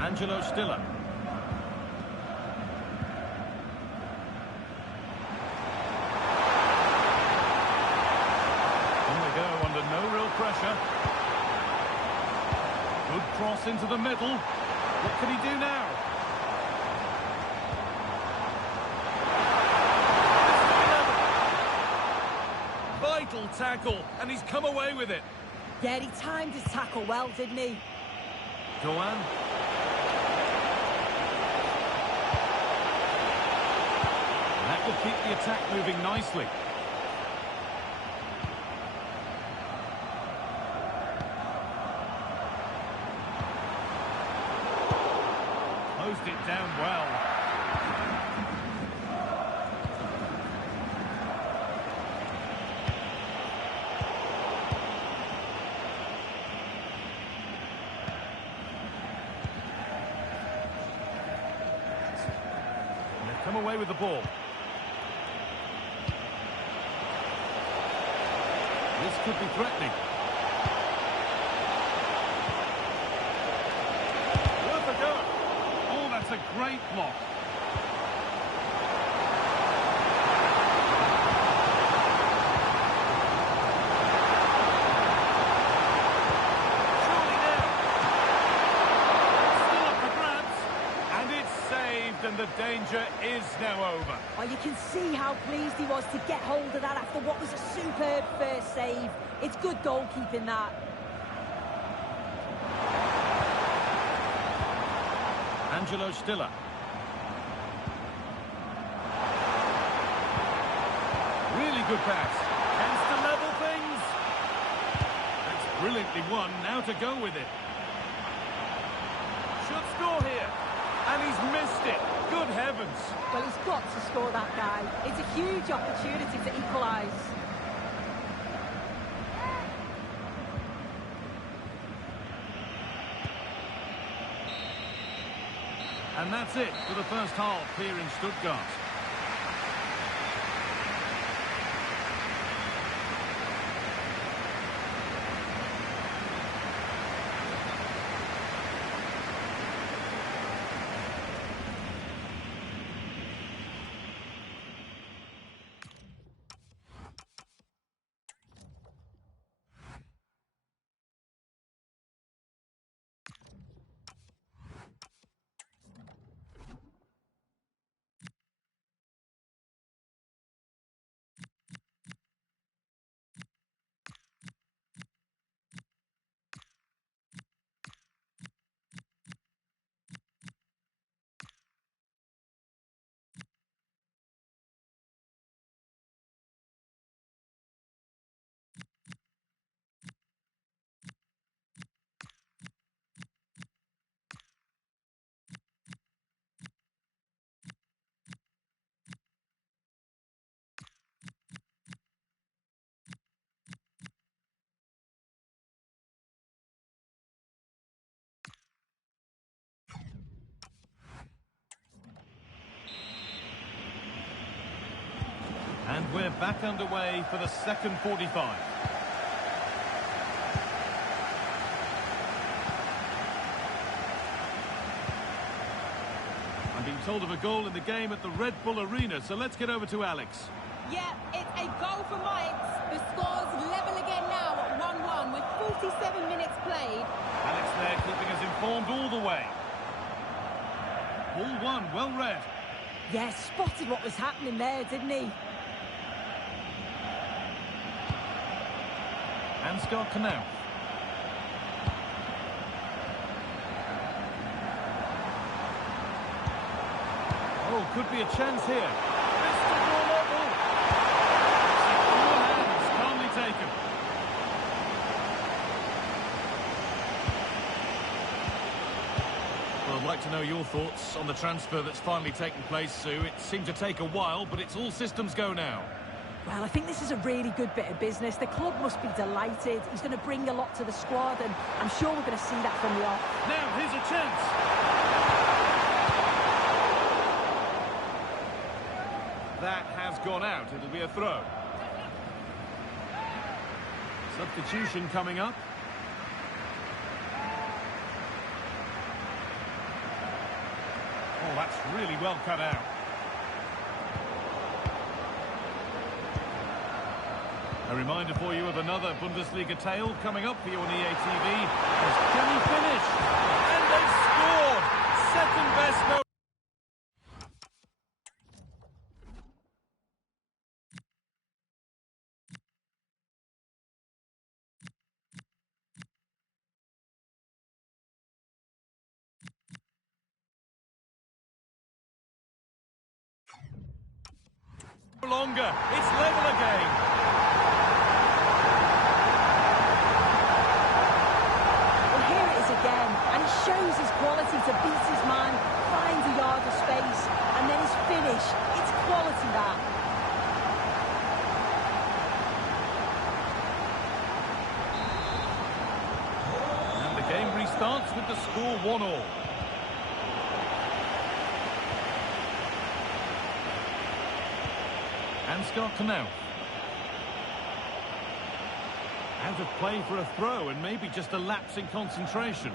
Angelo Stiller. On they go under no real pressure. Good cross into the middle. What can he do now? Vital tackle, and he's come away with it. Yeah, he timed his tackle well, didn't he? Doan. That will keep the attack moving nicely. away with the ball. This could be threatening. Worth a go. Oh, that's a great block. And the danger is now over. Oh, you can see how pleased he was to get hold of that after what was a superb first save. It's good goalkeeping, that. Angelo Stiller. Really good pass. Chance to level things. That's brilliantly won. Now to go with it. Should score here. And he's missed it. Good heavens. Well, he's got to score, that guy. It's a huge opportunity to equalise. And that's it for the first half here in Stuttgart. And we're back underway for the second 45. I'm being told of a goal in the game at the Red Bull Arena, so let's get over to Alex. Yeah, it's a goal for Mainz. The score's level again now at 1-1 with 47 minutes played. Alex there keeping us informed all the way. Ball one, well read. Yeah, spotted what was happening there, didn't he? Ansgar Knauf. Oh, could be a chance here. Mr. Ball level. All hands, calmly taken. Well, I'd like to know your thoughts on the transfer that's finally taken place, Sue. It seemed to take a while, but it's all systems go now. Well, I think this is a really good bit of business. The club must be delighted. He's going to bring a lot to the squad, and I'm sure we're going to see that from the off. Now, here's a chance. That has gone out. It'll be a throw. Substitution coming up. Oh, that's really well cut out. A reminder for you of another Bundesliga tale coming up for you on EA TV. Can he finish? And they've scored! Second best goal. Longer. It's level again. Well, here it is again, and he shows his quality to beat his man, find a yard of space, and then his finish. It's quality, that. And the game restarts with the score 1-1. Start to mouth. Out of play for a throw and maybe just a lapse in concentration.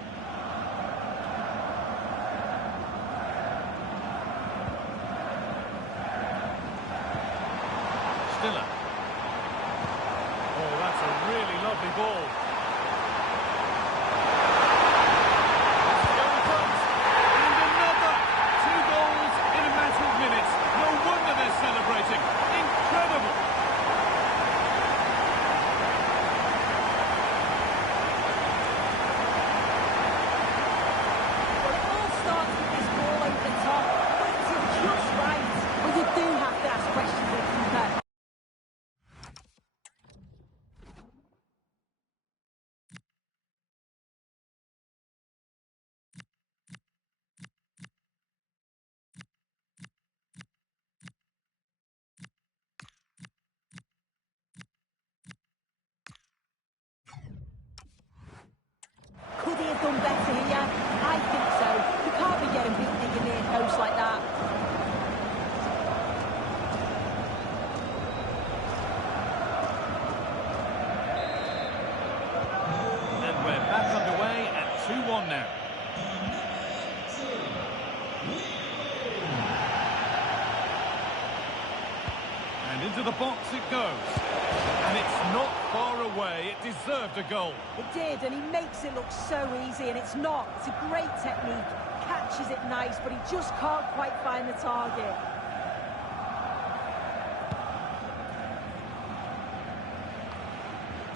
Stiller. Oh, that's a really lovely ball. Here it comes. And another. 2 goals in a matter of minutes. No wonder they're celebrating. Incredible. Well, it all starts with this ball over the top. But it's just right. Well, you do have to ask questions of the keeper. Could he have done better here? I think so. You can't be getting beaten in your near post like that. And we're back underway at 2-1 now. And into the box it goes. And it's not far away. It deserved a goal. It did, and he makes it look so easy, and it's not. It's a great technique. Catches it nice, but he just can't quite find the target.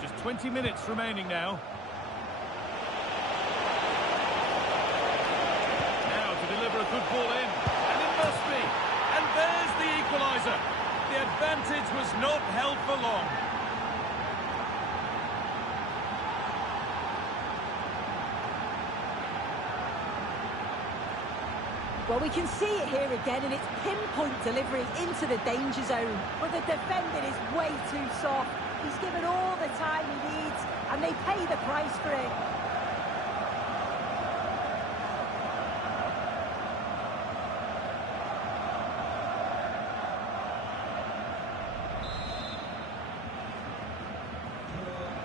Just 20 minutes remaining now. Now to deliver a good ball in. And it must be. And there's the equaliser. The advantage was not held for long. Well, we can see it here again, and it's pinpoint delivery into the danger zone. But the defending is way too soft. He's given all the time he needs, and they pay the price for it.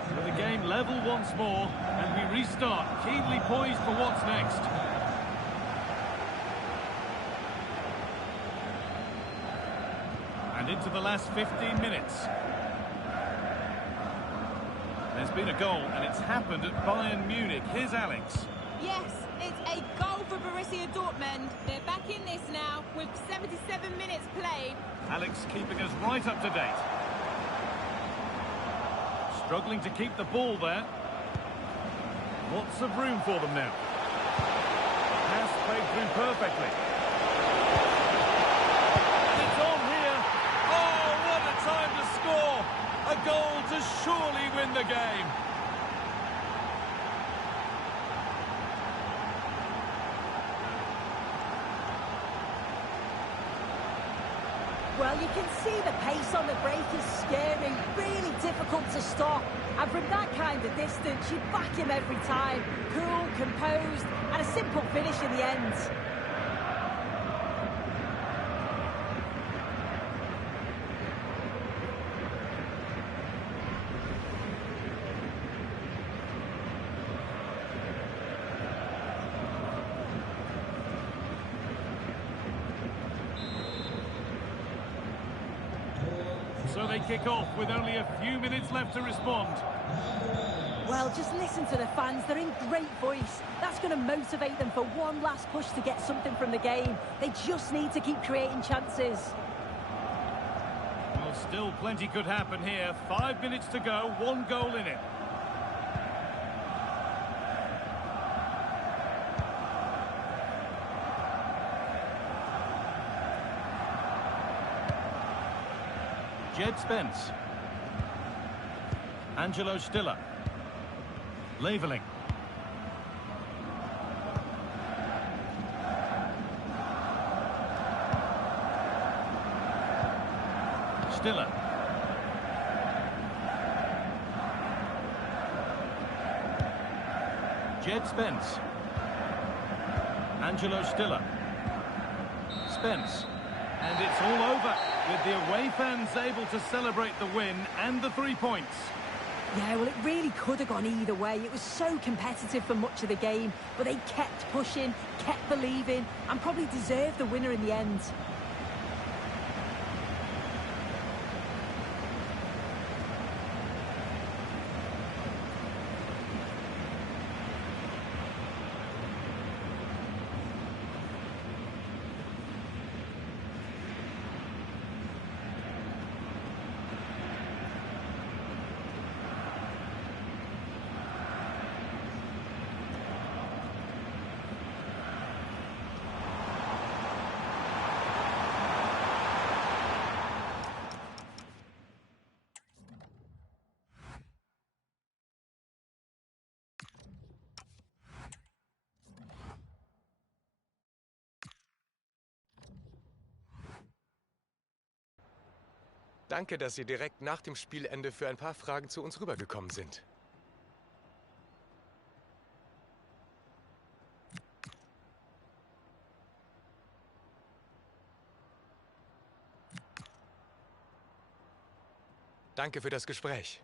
So the game level once more, and we restart, keenly poised for what's next. And into the last 15 minutes. There's been a goal, and it's happened at Bayern Munich. Here's Alex. Yes, it's a goal for Borussia Dortmund. They're back in this now with 77 minutes played. Alex keeping us right up to date. Struggling to keep the ball there. Lots of room for them now. Pass played through perfectly. It's on here. Oh, what a time to score! A goal to surely win the game. Well, you can see the pace on the break is scary, really difficult to stop. And from that kind of distance, you back him every time. Cool, composed, and a simple finish in the end. So they kick off with only a few minutes left to respond. Well, just listen to the fans. They're in great voice. That's going to motivate them for one last push to get something from the game. They just need to keep creating chances. Well, still plenty could happen here. 5 minutes to go, 1 goal in it. Jed Spence. Angelo Stiller. Leveling. Stiller. Jed Spence. Angelo Stiller. Spence. And it's all over with The away fans able to celebrate the win and the 3 points. Yeah, well, it really could have gone either way. It was so competitive for much of the game, but they kept pushing, kept believing, and probably deserved the winner in the end. Danke, dass Sie direkt nach dem Spielende für ein paar Fragen zu uns rübergekommen sind. Danke für das Gespräch.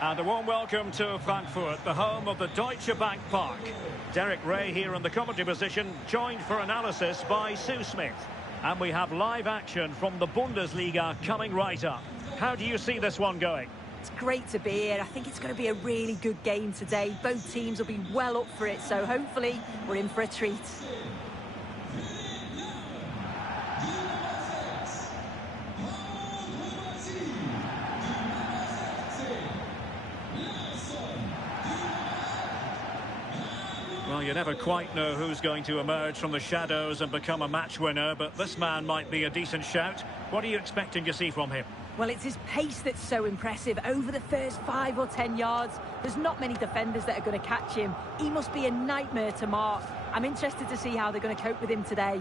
And a warm welcome to Frankfurt, the home of the Deutsche Bank Park. Derek Ray here in the commentary position, joined for analysis by Sue Smith. And we have live action from the Bundesliga coming right up. How do you see this one going? It's great to be here. I think it's going to be a really good game today. Both teams will be well up for it, so hopefully we're in for a treat. Well, you never quite know who's going to emerge from the shadows and become a match winner, but this man might be a decent shout. What are you expecting to see from him? Well, it's his pace that's so impressive. Over the first 5 or 10 yards, there's not many defenders that are going to catch him. He must be a nightmare to mark. I'm interested to see how they're going to cope with him today.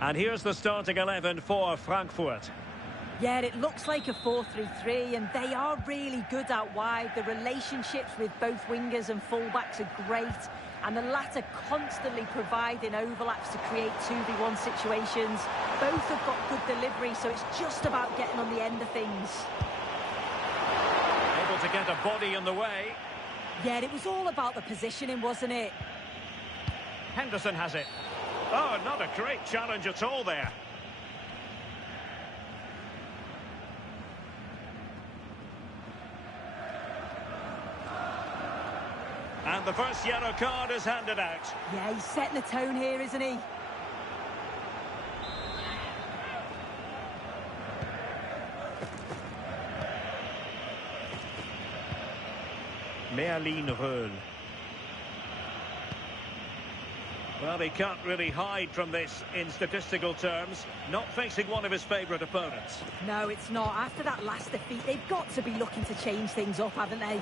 And here's the starting 11 for Frankfurt. Yeah, it looks like a 4-3-3, and they are really good out wide. The relationships with both wingers and fullbacks are great, and the latter constantly providing overlaps to create 2v1 situations. Both have got good delivery, so it's just about getting on the end of things. Able to get a body in the way. Yeah, it was all about the positioning, wasn't it? Henderson has it. Oh, not a great challenge at all there. And the first yellow card is handed out. Yeah, he's setting the tone here, isn't he? Merlin-Röhl. Well, he can't really hide from this in statistical terms. Not facing one of his favourite opponents. No, it's not. After that last defeat, they've got to be looking to change things up, haven't they?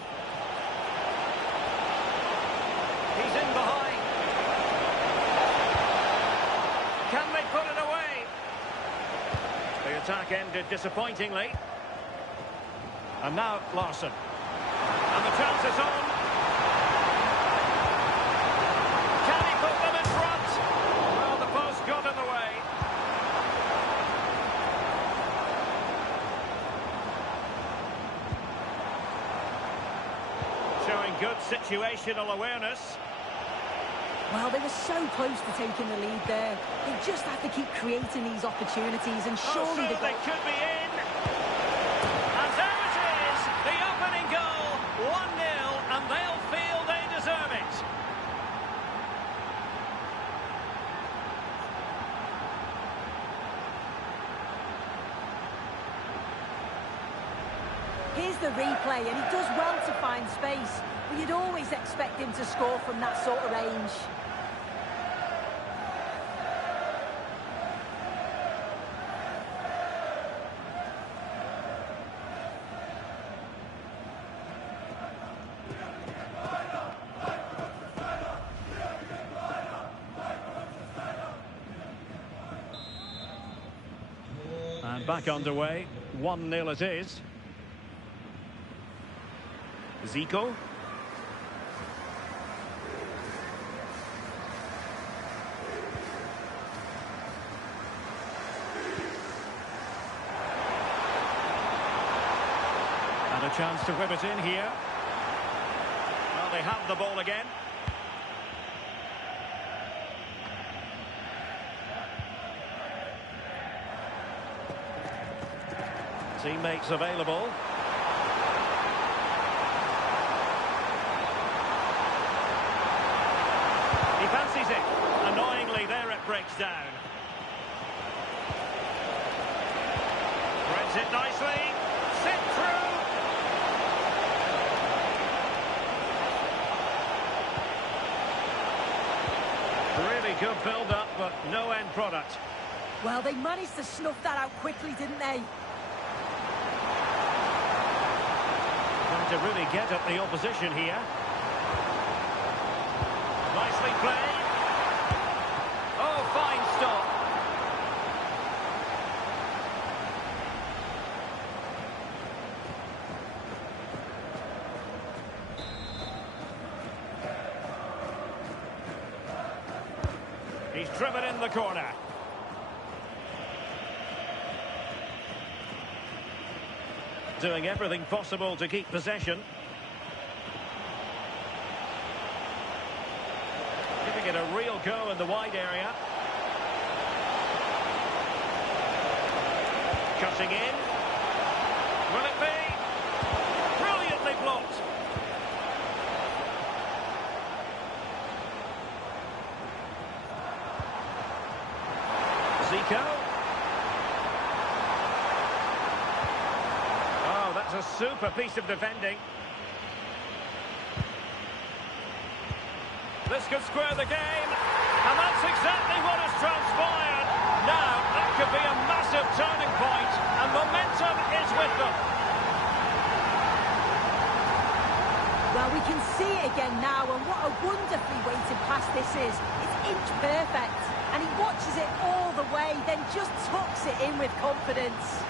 He's in behind. Can they put it away? The attack ended disappointingly. And now Larsson. And the chance is on. Can he put them in front? Well, the post got in the way. Showing good situational awareness. Well, they were so close to taking the lead there. They just have to keep creating these opportunities, and surely they could be in. And there it is, the opening goal, 1-0, and they'll feel they deserve it. Here's the replay, and he does well to find space, but you'd always expect him to score from that sort of range. And back underway, 1-0 it is. Zico. And a chance to whip it in here. Well, they have the ball again. Teammates available. He fancies it. Annoyingly, there it breaks down. Threads it nicely. Sent through. Really good build-up, but no end product. Well, they managed to snuff that out quickly, didn't they? Trying to really get at the opposition here. Nicely played. Oh, fine stop. He's driven in the corner. Doing everything possible to keep possession. Giving it a real go in the wide area. Cutting in. Will it be? Brilliantly blocked. go. Oh, that's a super piece of defending. This could square the game, and that's exactly what has transpired. Now, that could be a massive turning point, and momentum is with them. Well, we can see it again now, and what a wonderfully weighted pass this is. It's inch perfect, and he watches it all the way, then just tucks it in with confidence.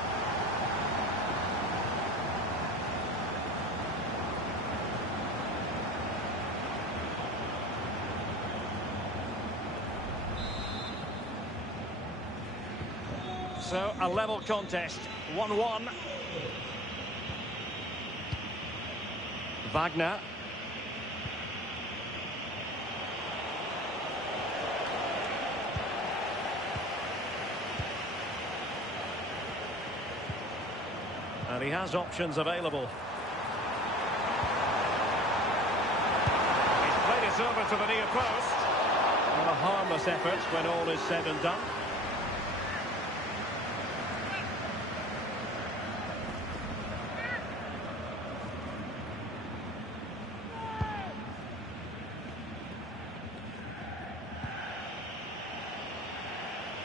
So, a level contest, 1-1. Wagner. And he has options available. He's played it over to the near post. Not a harmless effort when all is said and done.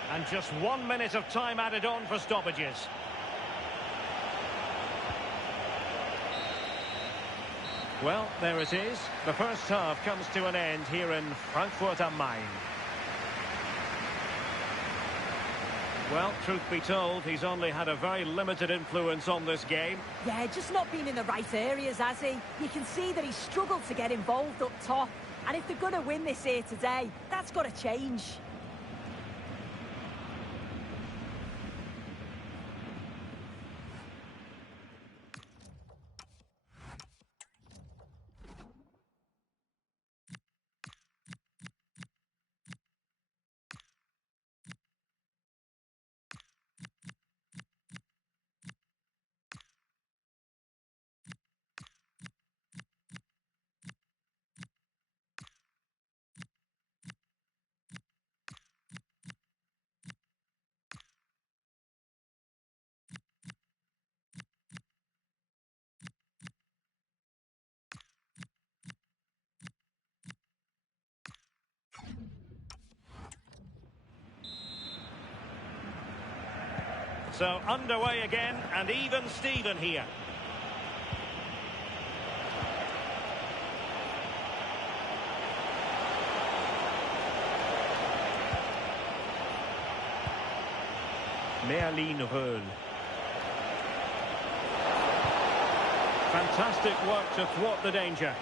And just 1 minute of time added on for stoppages. Well, there it is. The first half comes to an end here in Frankfurt am Main. Well, truth be told, he's only had a very limited influence on this game. Yeah, just not been in the right areas, has he? You can see that he's struggled to get involved up top. And if they're going to win this here today, that's got to change. So underway again, and even Steven here. Röhl. Fantastic work to thwart the danger.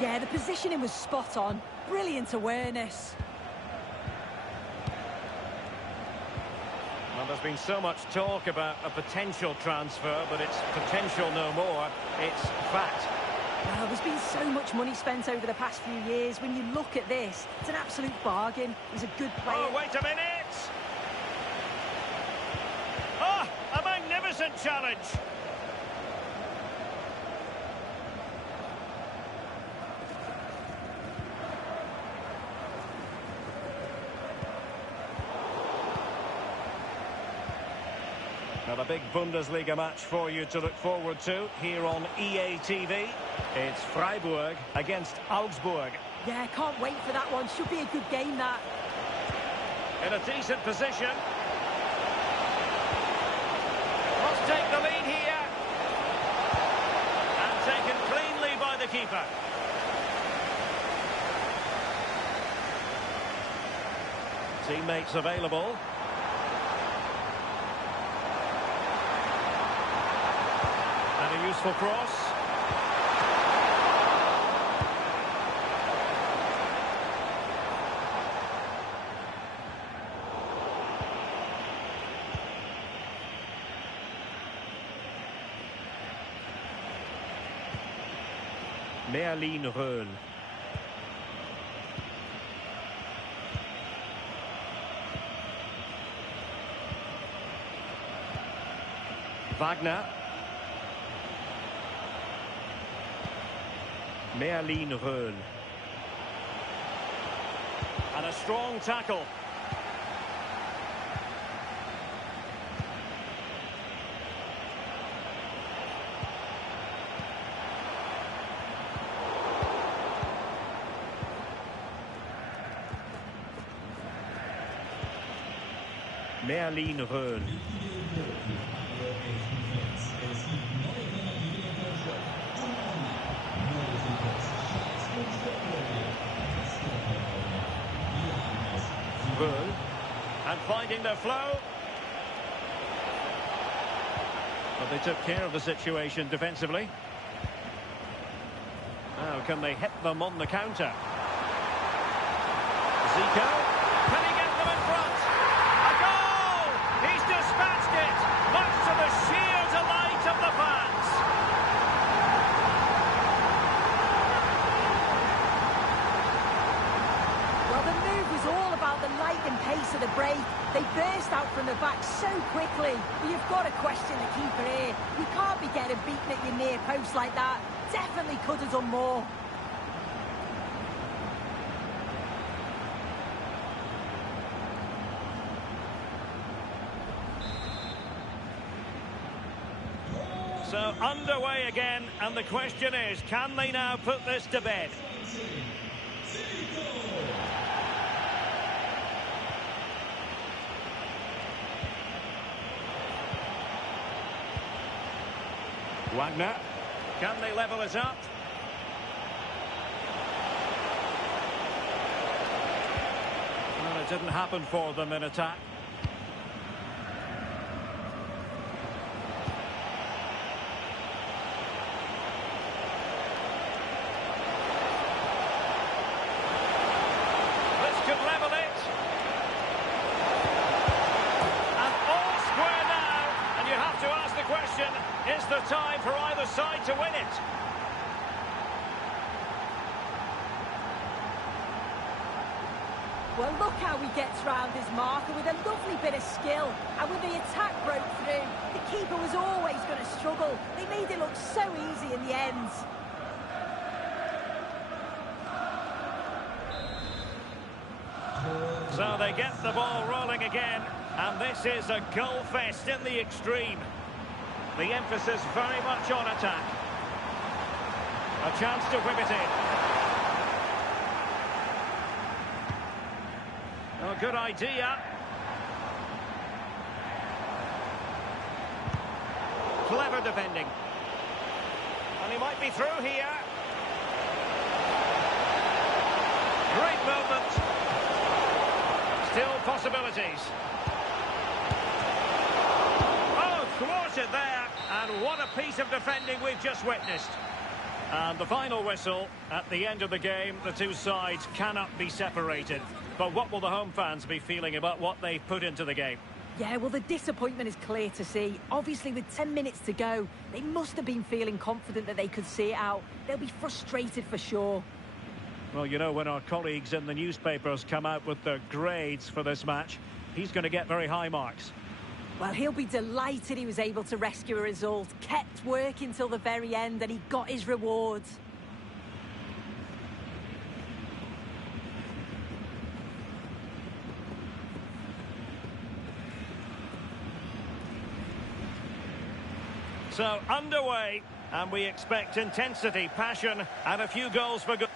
Yeah, the positioning was spot on. Brilliant awareness. Well, there's been so much talk about a potential transfer, but it's potential no more. It's fact. Well, there's been so much money spent over the past few years. When you look at this, it's an absolute bargain. He's a good player. Oh, wait a minute! Oh, a magnificent challenge! Now, a big Bundesliga match for you to look forward to here on EA TV. It's Freiburg against Augsburg. Yeah, can't wait for that one. Should be a good game, that. In a decent position. Must take the lead here. And taken cleanly by the keeper. Teammates available. And a useful cross. Röhl. Wagner. Röhl. And a strong tackle. Röhl. Röhl. And finding their flow. But they took care of the situation defensively. Now, can they hit them on the counter? Zico. Can he get them in front? A goal! He's dispatched it, much to the sheer delight of the fans. Well, the move was all about the lightning pace of the break. They burst out from the back so quickly. But you've got to question the keeper here. You can't be getting beaten at your near post like that. Definitely could have done more. So underway again, and the question is, can they now put this to bed? Wagner. Can they level it up? Well, it didn't happen for them in attack. This could level it. And all square now. And you have to ask the question, is there time for either side to win it? Well, look how he gets round his marker with a lovely bit of skill. And when the attack broke through, the keeper was always going to struggle. They made it look so easy in the end. So they get the ball rolling again, and this is a goal fest in the extreme. The emphasis very much on attack. A chance to whip it in. Oh, good idea. Clever defending. And he might be through here. Great movement. Still possibilities. Oh, thwarted there. And what a piece of defending we've just witnessed. And the final whistle at the end of the game. The two sides cannot be separated. But what will the home fans be feeling about what they've put into the game? Yeah, well, the disappointment is clear to see. Obviously, with 10 minutes to go, they must have been feeling confident that they could see it out. They'll be frustrated for sure. Well, you know, when our colleagues in the newspapers come out with their grades for this match, he's going to get very high marks. Well, he'll be delighted he was able to rescue a result, kept working till the very end, and he got his rewards. So, underway, and we expect intensity, passion, and a few goals for good.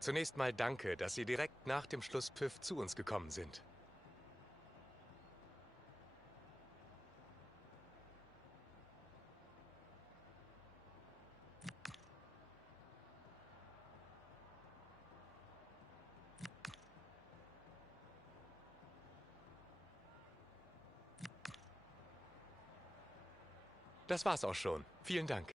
Zunächst mal danke, dass Sie direkt nach dem Schlusspfiff zu uns gekommen sind. Das war's auch schon. Vielen Dank.